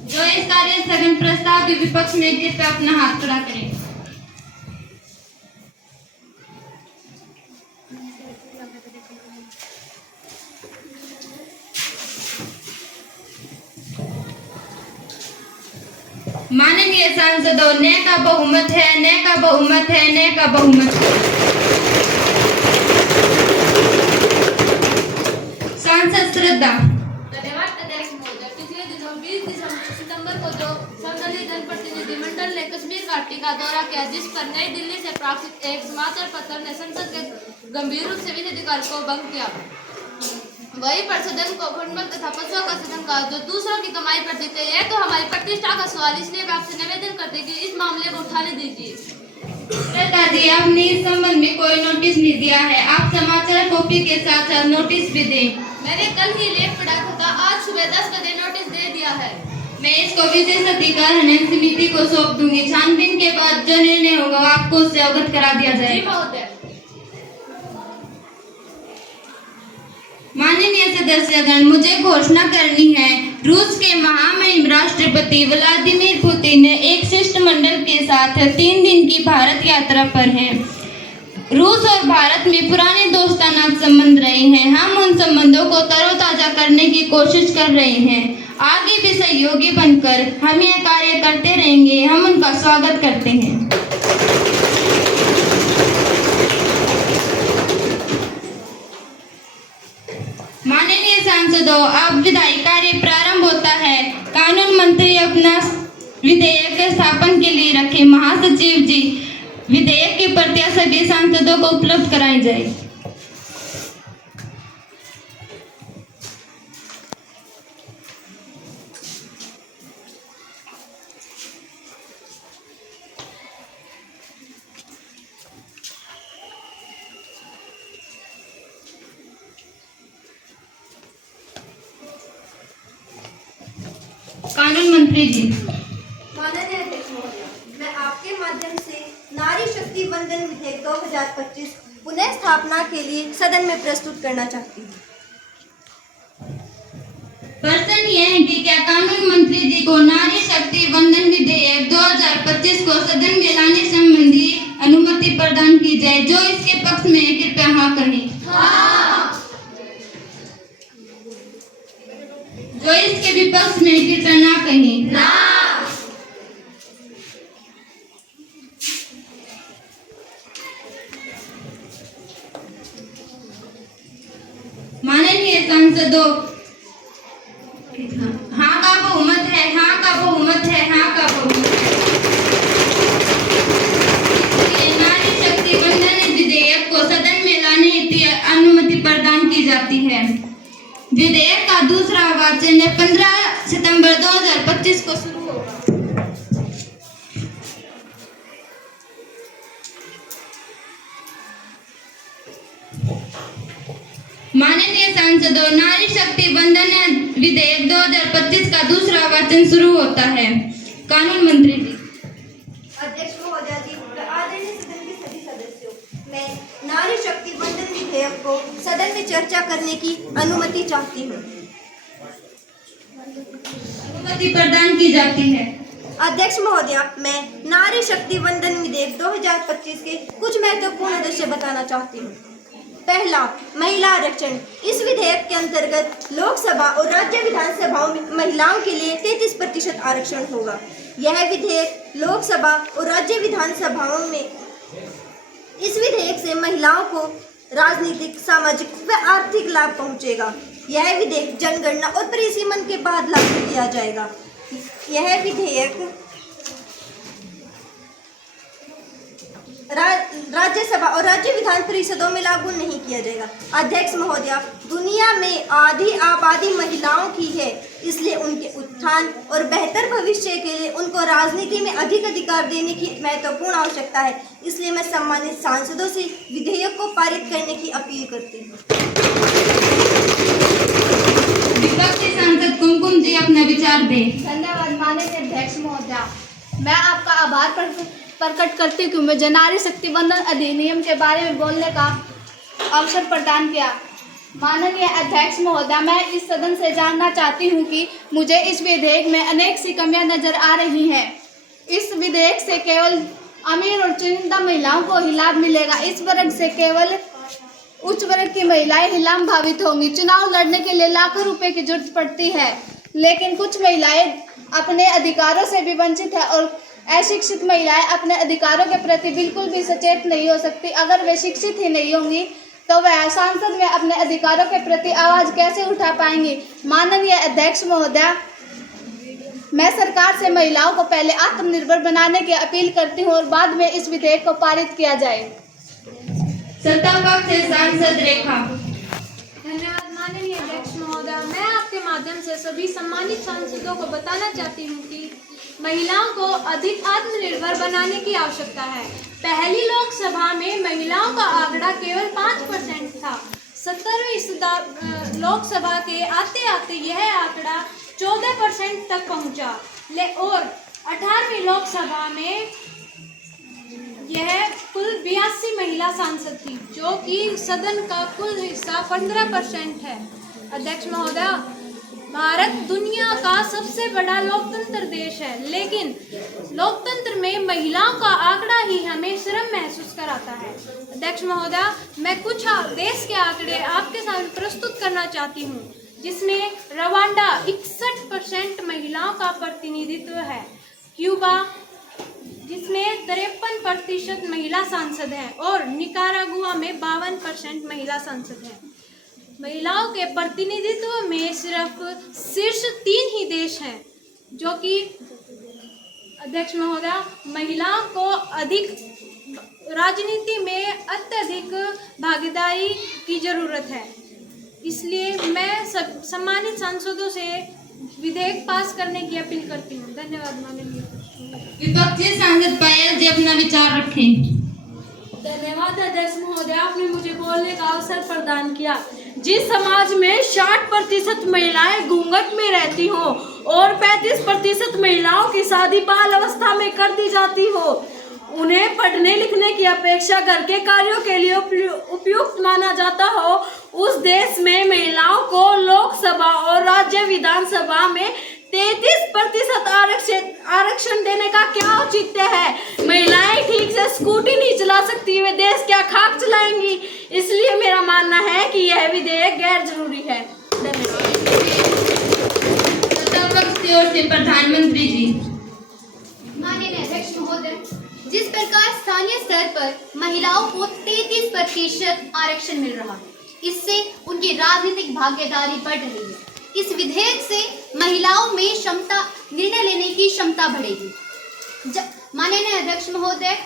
जो इस कार्य स्थगन प्रस्ताव के विपक्ष में, कृपया अपना हाथ खड़ा करें। माननीय सांसदों, ने का बहुमत है, ने का बहुमत है, ने का बहुमत है। सांसद श्रद्धा। धन्यवाद अध्यक्ष महोदय। पिछले दिनों 20 सितंबर को जो संसदीय जनप्रतिनिधिमंडल ने कश्मीर घाटी का दौरा किया, जिस पर नई दिल्ली से प्रकाशित एक समाचार पत्र ने संसद के गंभीर रूप से विधिकार को भंग किया। वही पर सदन को भंडमल तथा पशुओं का सदन का जो दूसरों की कमाई पर देते हैं, तो हमारी प्रतिष्ठा का सवाल। इसलिए मैं आपसे निवेदन करते कि इस मामले को उठाने दीजिए। श्रद्धा जी, आपने इस संबंध में कोई नोटिस नहीं दिया है। आप समाचार कॉपी के साथ साथ नोटिस भी दें। मैंने कल ही लेख पढ़ा था, आज सुबह 10 बजे नोटिस दे दिया है। मैं इसको विशेष अधिकार हनन समिति को सौंप दूंगी। छानबीन के बाद जो निर्णय होगा आपको उससे अवगत करा दिया जाएगा। महोदय। माननीय सदस्यगण, मुझे घोषणा करनी है। रूस के महामहिम राष्ट्रपति व्लादिमीर पुतिन एक शिष्टमंडल के साथ 3 दिन की भारत यात्रा पर हैं। रूस और भारत में पुराने दोस्ताना संबंध रहे हैं। हम उन संबंधों को तरोताजा करने की कोशिश कर रहे हैं। आगे भी सहयोगी बनकर हम यह कार्य करते रहेंगे। हम उनका स्वागत करते हैं। माननीय सांसदों, अब विधायी कार्य प्रारंभ होता है। कानून मंत्री अपना विधेयक के स्थापन के लिए रखे। महासचिव जी, विधेयक की प्रतियां सभी सांसदों को उपलब्ध कराई जाए। कानून मंत्री जी। माननीय अध्यक्ष महोदय, मैं आपके माध्यम से नारी शक्ति वंदन विधेयक 2025 पुनः स्थापना के लिए सदन में प्रस्तुत करना चाहती हूँ। प्रश्न यह है कि क्या कानून मंत्री जी को नारी शक्ति वंदन विधेयक 2025 को सदन में लाने संबंधी अनुमति प्रदान की जाए? जो इसके पक्ष में है, कृपया हाँ करें। जो इसके विपक्ष में, कृपया ना कहें। माननीय सांसदों, का बहुमत है, हाँ का बहुमत है। इसलिए नारी शक्ति वंदन विधेयक को सदन में लाने की अनुमति प्रदान की जाती है। विधेयक का दूसरा वाचन 15 सितंबर 2025 को शुरू होगा। माननीय सांसदों, नारी शक्ति वंदन विधेयक 2025 का दूसरा वाचन शुरू होता है। कानून मंत्री जी। अध्यक्ष महोदया जी, आदरणीय सदन के सभी सदस्यों, मैं नारी शक्ति वंदन विधेयक को सदन में चर्चा करने की अनुमति चाहती हूँ। अनुमति प्रदान की जाती है। अध्यक्ष महोदया, मैं नारी शक्ति वंदन विधेयक 2025 के कुछ महत्वपूर्ण उद्देश्य बताना चाहती हूँ। पहला, महिला आरक्षण। इस विधेयक के अंतर्गत लोकसभा और राज्य विधानसभाओं में महिलाओं के लिए 33% आरक्षण होगा। यह विधेयक लोकसभा और राज्य विधानसभाओं में इस विधेयक से महिलाओं को राजनीतिक, सामाजिक व आर्थिक लाभ पहुंचेगा। यह विधेयक जनगणना और परिसीमन के बाद लागू किया जाएगा। यह विधेयक राज्यसभा और राज्य विधान परिषदों में लागू नहीं किया जाएगा। अध्यक्ष महोदया, दुनिया में आधी आबादी महिलाओं की है, इसलिए उनके उत्थान और बेहतर भविष्य के लिए उनको राजनीति में अधिक अधिकार देने की महत्वपूर्ण आवश्यकता है। इसलिए मैं सम्मानित सांसदों से विधेयक को पारित करने की अपील करती हूँ। विपक्षी सांसद कुमकुम जी अपना विचार दें। धन्यवाद माननीय अध्यक्ष महोदया, मैं आपका आभार प्रकट करती हूँ कि मुझे नारी शक्ति वंदन अधिनियम के बारे में बोलने का अवसर प्रदान किया। माननीय अध्यक्ष महोदया, मैं इस सदन से जानना चाहती हूँ कि मुझे इस विधेयक में अनेक सी कमियां नजर आ रही हैं। इस विधेयक से केवल अमीर और चुनिंदा महिलाओं को ही लाभ मिलेगा। इस वर्ग से केवल उच्च वर्ग की महिलाएं ही लाभान्वित होंगी। चुनाव लड़ने के लिए लाखों रुपए की जरूरत पड़ती है, लेकिन कुछ महिलाएं अपने अधिकारों से भी वंचित है और अशिक्षित महिलाएं अपने अधिकारों के प्रति बिल्कुल भी सचेत नहीं हो सकती। अगर वे शिक्षित ही नहीं होंगी तो वह संसद में अपने अधिकारों के प्रति आवाज कैसे उठा पाएंगी। माननीय अध्यक्ष महोदया, मैं सरकार से महिलाओं को पहले आत्मनिर्भर बनाने की अपील करती हूँ और बाद में इस विधेयक को पारित किया जाए। सत्ता पक्ष से सांसद रेखा। धन्यवाद माननीय अध्यक्ष महोदया, मैं आपके माध्यम से सभी सम्मानित सांसदों को बताना चाहती हूँ कि महिलाओं को अधिक आत्मनिर्भर बनाने की आवश्यकता है। पहली लोकसभा में महिलाओं का आंकड़ा केवल 5% था। 17वीं लोकसभा के आते आते यह आंकड़ा 14% तक पहुंचा और 18वीं लोकसभा में यह कुल 82 महिला सांसद थी, जो कि सदन का कुल हिस्सा 15% है। अध्यक्ष महोदया, भारत दुनिया का सबसे बड़ा लोकतंत्र देश है, लेकिन लोकतंत्र में महिलाओं का आंकड़ा ही हमें शर्म महसूस कराता है। अध्यक्ष महोदया, मैं कुछ देश के आंकड़े आपके सामने प्रस्तुत करना चाहती हूँ, जिसमें रवांडा 61% महिलाओं का प्रतिनिधित्व है, क्यूबा जिसमें 53% महिला सांसद हैं और निकारागुआ में 52% महिला सांसद हैं। महिलाओं के प्रतिनिधित्व में सिर्फ शीर्ष 3 ही देश हैं, जो कि अध्यक्ष महोदया, महिलाओं को अधिक राजनीति में अत्यधिक भागीदारी की जरूरत है। इसलिए मैं सब सम्मानित सांसदों से विधेयक पास करने की अपील करती हूँ। धन्यवाद माननीय। विपक्षी सांसद पायल जी अपना विचार रखें। धन्यवाद अध्यक्ष महोदय, आपने मुझे बोलने का अवसर प्रदान किया। जिस समाज में 60% महिलाएं घूंघट में रहती हो और 35% महिलाओं की शादी बाल अवस्था में कर दी जाती हो, उन्हें पढ़ने लिखने की अपेक्षा घर के कार्यों के लिए उपयुक्त माना जाता हो, उस देश में महिलाओं को लोकसभा और राज्य विधानसभा में 33% आरक्षण देने का क्या औचित्य है। महिलाएं ठीक से स्कूटी नहीं चला सकती, वे देश क्या खाक चलाएंगी। इसलिए मेरा मानना है कि यह विधेयक गैर जरूरी है। धन्यवाद। की ओर से प्रधानमंत्री जी। माननीय अध्यक्ष महोदय, जिस प्रकार स्थानीय स्तर पर महिलाओं को 33% आरक्षण मिल रहा है, इससे उनकी राजनीतिक भागीदारी बढ़ रही है। इस विधेयक से महिलाओं में निर्णय लेने की क्षमता बढ़ेगी। माननीय अध्यक्ष महोदय,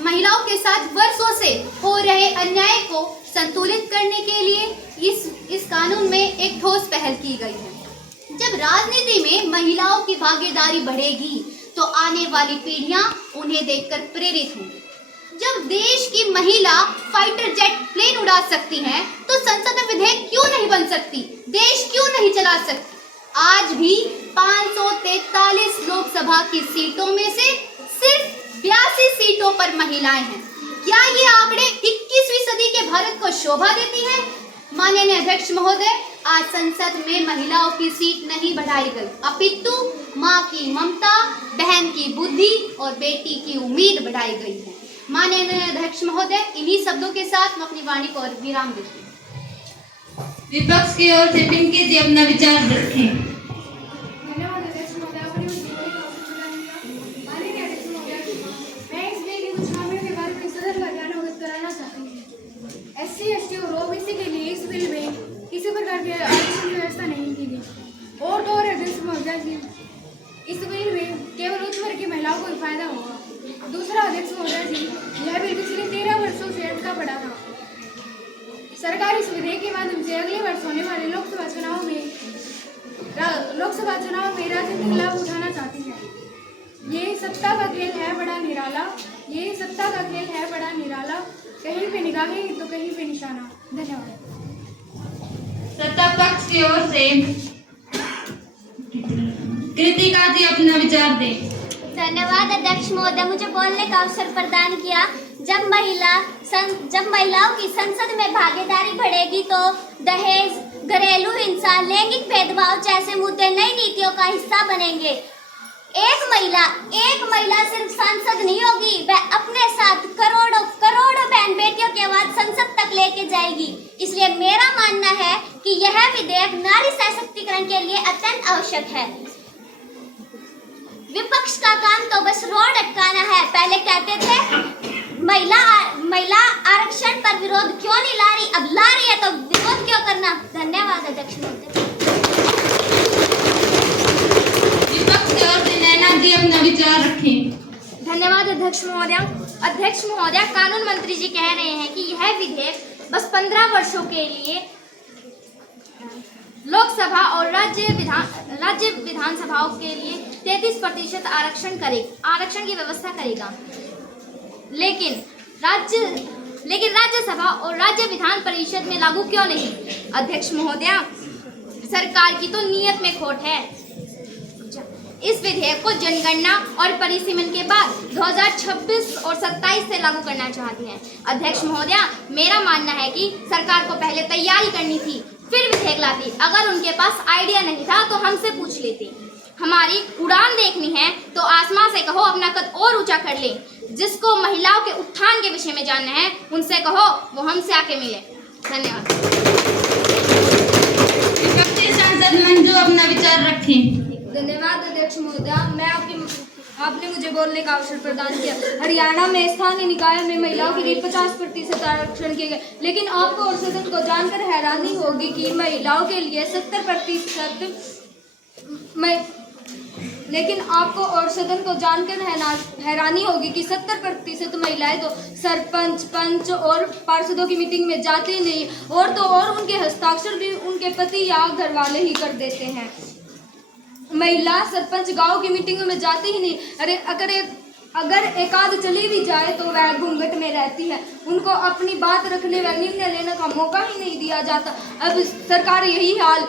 महिलाओं के साथ वर्षों से हो रहे अन्याय को संतुलित करने के लिए इस कानून में एक ठोस पहल की गई है। जब राजनीति में महिलाओं की भागीदारी बढ़ेगी तो आने वाली पीढ़ियां उन्हें देखकर प्रेरित होंगी। जब देश की महिला फाइटर जेट प्लेन उड़ा सकती हैं, तो संसद में विधेयक क्यों नहीं बन सकती, देश क्यों नहीं चला सकती। आज भी 543 लोकसभा की सीटों में से सिर्फ 82 सीटों पर महिलाएं हैं। क्या ये आंकड़े 21वीं सदी के भारत को शोभा देती है? माननीय अध्यक्ष महोदय, आज संसद में महिलाओं की सीट नहीं बढ़ाई गई, अपितु माँ की ममता, बहन की बुद्धि और बेटी की उम्मीद बढ़ाई गई है। माननीय अध्यक्ष महोदय, इन्हीं शब्दों के साथ मैं अपनी वाणी को और विराम देती हूँ। विपक्ष की ओर से पिंकी जी अपना विचार रखें। धन्यवाद अध्यक्ष महोदय, आपने मुझे बोलने का अवसर प्रदान किया। माननीय अध्यक्ष महोदय, मैं इस बिल के कुछ खामियों के बारे में सदन का ध्यान अवगत कराना चाहती हूँ। SC, ST और OBC के लिए इस बिल में किसी प्रकार के आरक्षण की व्यवस्था नहीं की गई। और अध्यक्ष महोदय जी, इस बिल में केवल उच्च वर्ग की महिलाओं को ही फायदा होगा। दूसरा अध्यक्ष महोदय जी, यह बिल पिछले 13 वर्षों से अटका पड़ा था। सरकार इस विधेयक के माध्यम से अगले वर्ष होने वाले लोकसभा चुनाव में राजनीतिक लाभ उठाना चाहती है। ये सत्ता का खेल है बड़ा निराला, कहीं पे निगाहें तो कहीं पे निशाना। धन्यवाद। सत्ता पक्ष की ओर से कृतिका जी अपना विचार दें। धन्यवाद अध्यक्ष महोदय, मुझे बोलने का अवसर प्रदान किया। जब महिलाओं की संसद में भागीदारी बढ़ेगी तो दहेज, घरेलू हिंसा, लैंगिक भेदभाव जैसे मुद्दे नई नीतियों का हिस्सा बनेंगे। एक महिला सिर्फ सांसद नहीं होगी, वह अपने साथ करोड़ों बहन बेटियों की आवाज संसद तक लेके जाएगी। इसलिए मेरा मानना है कि यह विधेयक नारी सशक्तिकरण के लिए अत्यंत आवश्यक है। विपक्ष का काम तो बस रोड अटकाना है। पहले कहते थे महिला आरक्षण पर विरोध क्यों नहीं ला रही, अब ला रही है तो विरोध क्यों करना। धन्यवाद अध्यक्ष महोदय। विपक्ष की ओर से नैना जी अपना विचार रखें। धन्यवाद अध्यक्ष महोदय। अध्यक्ष महोदय, कानून मंत्री जी कह रहे हैं कि यह विधेयक बस 15 वर्षों के लिए लोकसभा और राज्य विधानसभाओं के लिए 33% आरक्षण की व्यवस्था करेगा। लेकिन राज्यसभा और राज्य विधान परिषद में लागू क्यों नहीं? अध्यक्ष महोदय, सरकार की तो नीयत में खोट है। इस विधेयक को जनगणना और परिसीमन के बाद 2026 और 27 से लागू करना चाहती हैं। अध्यक्ष महोदय, मेरा मानना है कि सरकार को पहले तैयारी करनी थी, फिर विधेयक लाती। अगर उनके पास आइडिया नहीं था तो हमसे पूछ लेते। हमारी उड़ान देखनी है तो आसमां से कहो अपना कद और ऊंचा कर ले। जिसको महिलाओं के उत्थान के विषय में जानना है उनसे कहो वो हमसे आके मिले। धन्यवाद। विपक्षी सांसद मंजू अपना विचार रखें। धन्यवाद अध्यक्ष महोदय, आपने मुझे बोलने का अवसर प्रदान किया। हरियाणा में स्थानीय निकाय में महिलाओं के लिए 50% आरक्षण किए गए, लेकिन आपको और सदन को जानकर हैरानी होगी कि महिलाओं के लिए 70%, लेकिन आपको और सदन को जानकर हैरानी होगी कि 70% महिलाएं तो सरपंच, पंच और पार्षदों की मीटिंग में जाती नहीं, और उनके हस्ताक्षर भी उनके पति या घर वाले ही कर देते हैं। महिला सरपंच गांव की मीटिंगों में जाती ही नहीं। अगर एकाध चली भी जाए तो वह घूंघट में रहती है। उनको अपनी बात रखने व निर्णय लेने का मौका ही नहीं दिया जाता। अब सरकार यही हाल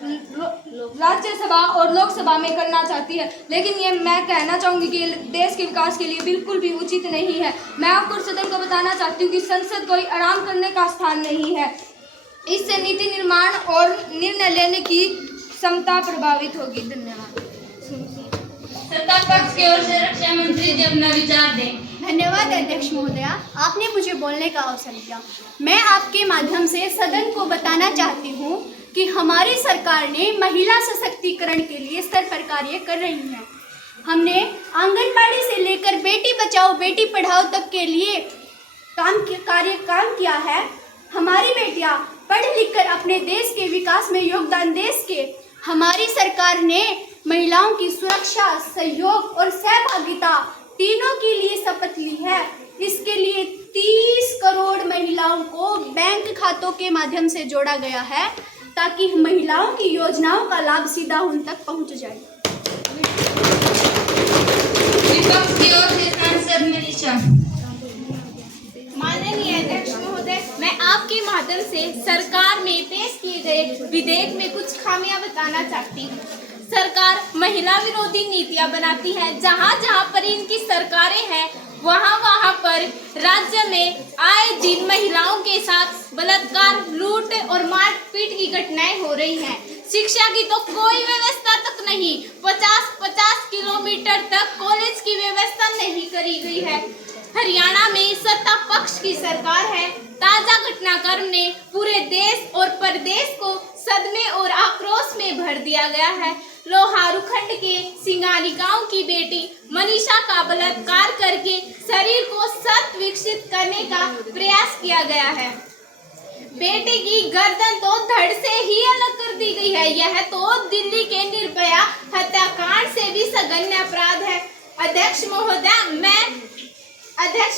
राज्यसभा और लोकसभा में करना चाहती है, लेकिन ये मैं कहना चाहूँगी कि देश के विकास के लिए बिल्कुल भी उचित नहीं है। मैं आपको सदन को बताना चाहती हूँ कि संसद कोई आराम करने का स्थान नहीं है। इससे नीति निर्माण और निर्णय लेने की क्षमता प्रभावित होगी। धन्यवाद। सत्ता पक्ष की ओर से रक्षा मंत्री जी अपना विचार दें। धन्यवाद अध्यक्ष महोदया, आपने मुझे बोलने का अवसर दिया। मैं आपके माध्यम से सदन को बताना चाहती हूँ कि हमारी सरकार ने महिला सशक्तिकरण के लिए स्तर पर कार्य कर रही है। हमने आंगनबाड़ी से लेकर बेटी बचाओ बेटी पढ़ाओ तक के लिए काम किया है। हमारी बेटियां पढ़ लिख कर अपने देश के विकास में योगदान देश के हमारी सरकार ने महिलाओं की सुरक्षा, सहयोग और सहभागिता तीनों के लिए शपथ ली है। इसके लिए 30 करोड़ महिलाओं को बैंक खातों के माध्यम से जोड़ा गया है ताकि महिलाओं की योजनाओं का लाभ सीधा उन तक पहुंच जाए। विपक्ष की ओर से सांसद मनीषा। माननीय अध्यक्ष महोदय, मैं आपके माध्यम से सरकार में पेश किए गए विधेयक में कुछ खामियां बताना चाहती हूँ। सरकार महिला विरोधी नीतियां बनाती है। जहाँ जहाँ पर इनकी सरकारें हैं वहाँ पर राज्य में आए दिन महिलाओं के साथ बलात्कार, लूट और मारपीट की घटनाएं हो रही हैं। शिक्षा की तो कोई व्यवस्था तक नहीं, 50-50 किलोमीटर तक कॉलेज की व्यवस्था नहीं करी गई है। हरियाणा में सत्ता पक्ष की सरकार है। ताजा घटनाक्रम ने पूरे देश और प्रदेश को सदमे और आक्रोश में भर दिया गया है। लोहारू खंड के सिंगारी गांव की बेटी मनीषा का बलात्कार करके शरीर को सत विकसित करने का प्रयास किया गया है। बेटी की गर्दन तो धड़ से ही अलग कर दी गई है। यह तो दिल्ली के निर्भया हत्याकांड से भी सघन अपराध है। अध्यक्ष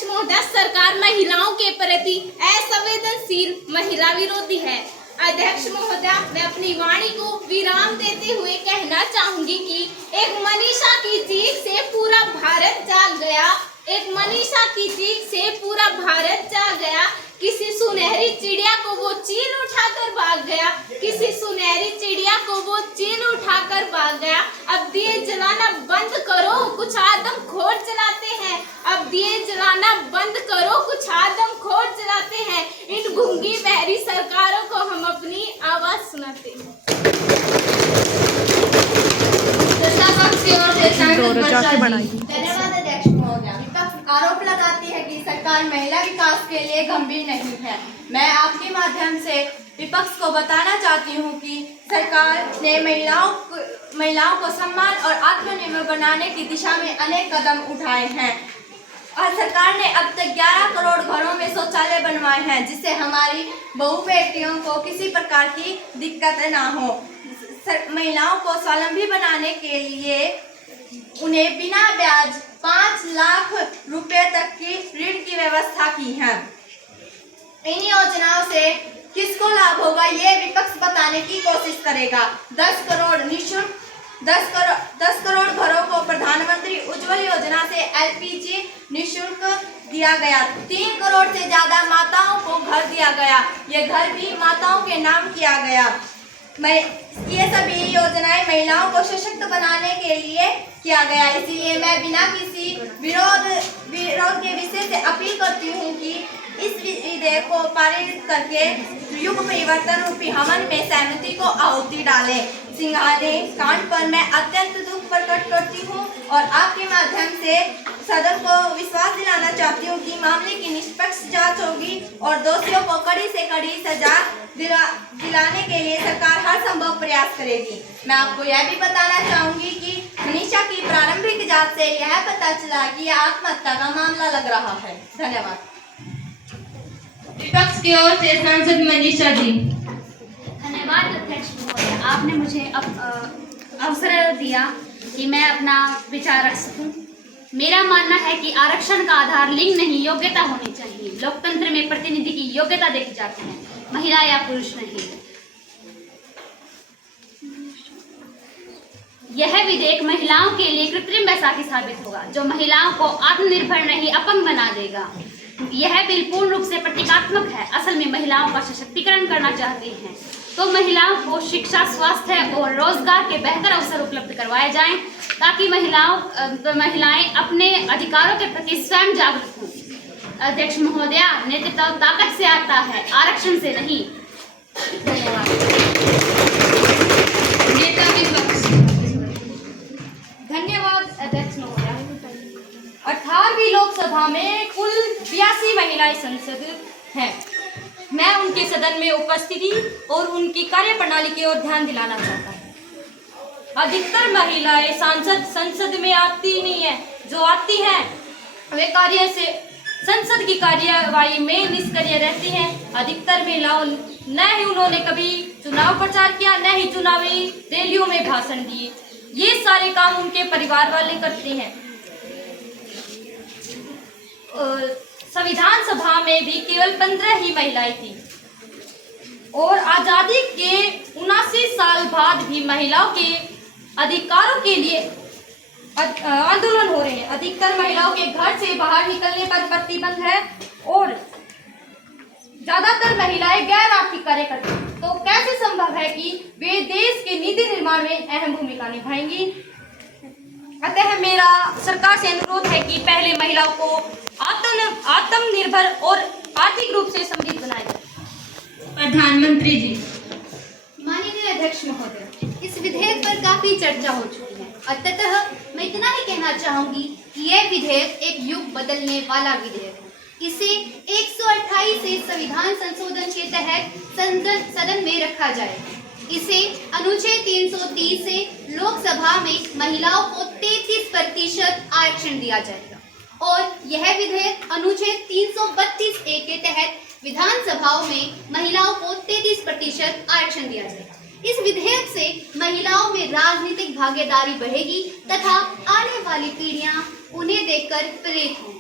महोदय, सरकार महिलाओं के प्रति असंवेदनशील, महिला विरोधी है। अध्यक्ष महोदय, मैं अपनी वाणी को विराम देते हुए कहना चाहूंगी कि एक मनीषा की चीख से पूरा भारत जाग गया। एक मनीषा की चीख से पूरा भारत जाग गया। किसी सुनहरी चिड़िया को वो चील उठाकर भाग गया। किसी सुनहरी चिड़िया को वो चील उठाकर भाग गया। अब दिए जलाना बंद करो, कुछ आदमखोर जलाते हैं। अब दिए जलाना बंद करो, कुछ आदमखोर जलाते हैं। इन गूंगी बहरी सरकारों को हम अपनी आवाज सुनाते हैं। धन्यवाद अध्यक्ष महोदय। विपक्ष आरोप लगाती है कि सरकार महिला विकास के लिए गंभीर नहीं है। मैं आपके माध्यम से विपक्ष को बताना चाहती हूँ कि सरकार ने महिलाओं को सम्मान और आत्मनिर्भर बनाने की दिशा में अनेक कदम उठाए हैं और सरकार ने अब तक 11 करोड़ घरों में शौचालय बनवाए हैं, जिससे हमारी बहू बेटियों को किसी प्रकार की दिक्कत ना हो। महिलाओं को स्वावलंबी बनाने के लिए उन्हें बिना ब्याज 5 लाख रुपए तक की ऋण की व्यवस्था की है। इन योजनाओं से किसको लाभ होगा ये विपक्ष बताने की कोशिश करेगा। 10 करोड़ घरों को प्रधानमंत्री उज्ज्वल योजना से LPG निःशुल्क दिया गया। 3 करोड़ से ज्यादा माताओं को घर दिया गया। ये घर भी माताओं के नाम किया गया। ये सभी योजनाएं महिलाओं को सशक्त बनाने के लिए किया गया। इसलिए मैं बिना किसी विरोध के विषय से अपील करती हूँ कि इस विधेयक को पारित करके युग परिवर्तन रूपी हवन में सहमति को आहुति डालें। सिंघानी कांड पर मैं अत्यंत दुख प्रकट करती हूँ और आपके माध्यम से सदन को विश्वास दिलाना चाहती हूँ कि मामले की निष्पक्ष जांच होगी और दोषियों को कड़ी से कड़ी सजा दिलाने के लिए सरकार हर संभव प्रयास करेगी। मैं आपको यह भी बताना चाहूंगी कि मनीषा की प्रारंभिक जांच से यह पता चला कि यह आत्महत्या का मामला लग रहा है। धन्यवाद। विपक्ष की ओर से सांसद मनीषा जी। धन्यवाद अध्यक्ष महोदय, आपने मुझे अवसर दिया कि मैं अपना विचार रख सकूं। मेरा मानना है कि आरक्षण का आधार लिंग नहीं, योग्यता होनी चाहिए। लोकतंत्र में प्रतिनिधि की योग्यता देखी जाती है, महिला या पुरुष नहीं। यह विधेयक महिलाओं के लिए कृत्रिम बैसाखी साबित होगा, जो महिलाओं को आत्मनिर्भर नहीं अपंग बना देगा। यह बिल पूर्ण रूप से प्रतीकात्मक है। असल में महिलाओं का सशक्तिकरण करना चाहते हैं तो महिलाओं को शिक्षा, स्वास्थ्य और रोजगार के बेहतर अवसर उपलब्ध करवाए जाएं, ताकि महिलाएं अपने अधिकारों के प्रति स्वयं जागरूक हों। अध्यक्ष महोदया, नेतृत्व ताकत से आता है, आरक्षण से नहीं। धन्यवाद। धन्यवाद अध्यक्ष महोदया। 18वीं लोकसभा में कुल 82 महिलाएं संसद हैं। मैं उनके सदन में उपस्थिति और उनकी कार्यप्रणाली की ओर ध्यान दिलाना चाहता हूँ। अधिकतर महिलाएं संसद में आती नहीं है। जो आती हैं वे संसद की कार्यवाही में निष्क्रिय रहती हैं। अधिकतर महिलाओं न ही उन्होंने कभी चुनाव प्रचार किया, न ही चुनावी रैलियों में भाषण दिए। ये सारे काम उनके परिवार वाले करते हैं। संविधान सभा में भी केवल 15 ही महिलाएं थी और आजादी के 79 साल बाद भी महिलाओं के अधिकारों के लिए आंदोलन हो रहे हैं। अधिकतर महिलाओं के घर से बाहर निकलने पर प्रतिबंध है और ज्यादातर महिलाएं गैर आर्थिक कार्य करती हैं। तो कैसे संभव है कि वे देश के नीति निर्माण में अहम भूमिका निभाएंगी? अतः मेरा सरकार से अनुरोध है कि पहले महिलाओं को आत्मनिर्भर और आर्थिक रूप से समृद्ध बनाया जाए। प्रधानमंत्री जी। माननीय अध्यक्ष महोदय, इस विधेयक पर काफी चर्चा हो चुकी है। अंततः मैं इतना ही कहना चाहूंगी कि यह विधेयक एक युग बदलने वाला विधेयक है। इसे 128 संविधान संशोधन के तहत सदन में रखा जाएगा। इसे अनुच्छेद 330 से लोकसभा में महिलाओं को 33% आरक्षण दिया जाएगा और यह विधेयक अनुच्छेद 332A के तहत विधानसभाओं में महिलाओं को 33% आरक्षण दिया जाएगा। इस विधेयक से महिलाओं में राजनीतिक भागीदारी बढ़ेगी तथा आने वाली पीढ़ियां उन्हें देखकर प्रेरित होंगी।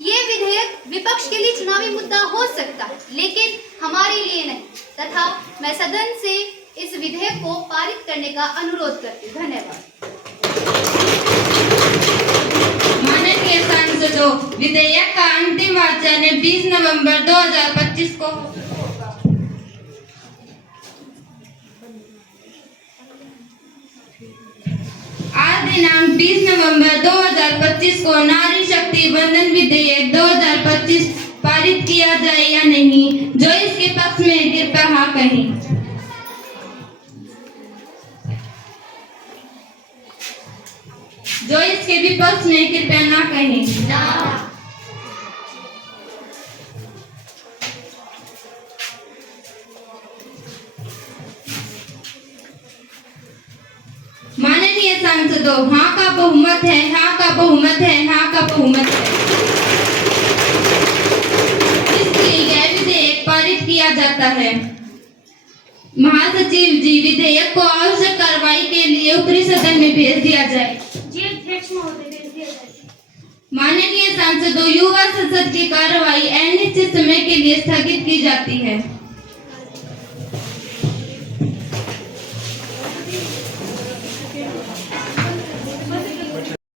ये विधेयक विपक्ष के लिए चुनावी मुद्दा हो सकता है, लेकिन हमारे लिए नहीं, तथा मैं सदन से इस विधेयक को पारित करने का अनुरोध करती हूँ। धन्यवाद। माननीय सांसदों, विधेयक का अंतिम वाचन 20 नवंबर 2025 को आज दिनांक 20 नवंबर 2025 को नारी शक्ति वंदन विधेयक 2025 पारित किया जाए या नहीं? जो इसके पक्ष में कृपया हाँ कहें। जो इसके विपक्ष में कृपया ना कहें। माननीय सांसदों, हाँ का बहुमत है, हाँ का बहुमत है, हाँ का बहुमत है। इसलिए यह विधेयक पारित किया जाता है। महासचिव जी, विधेयक को आवश्यक कार्रवाई के लिए ऊपरी सदन में भेज दिया जाए। जी अध्यक्ष महोदय, भेज दिया जाए। माननीय सांसदों, युवा संसद की कार्रवाई अनिश्चित समय के लिए स्थगित की जाती है।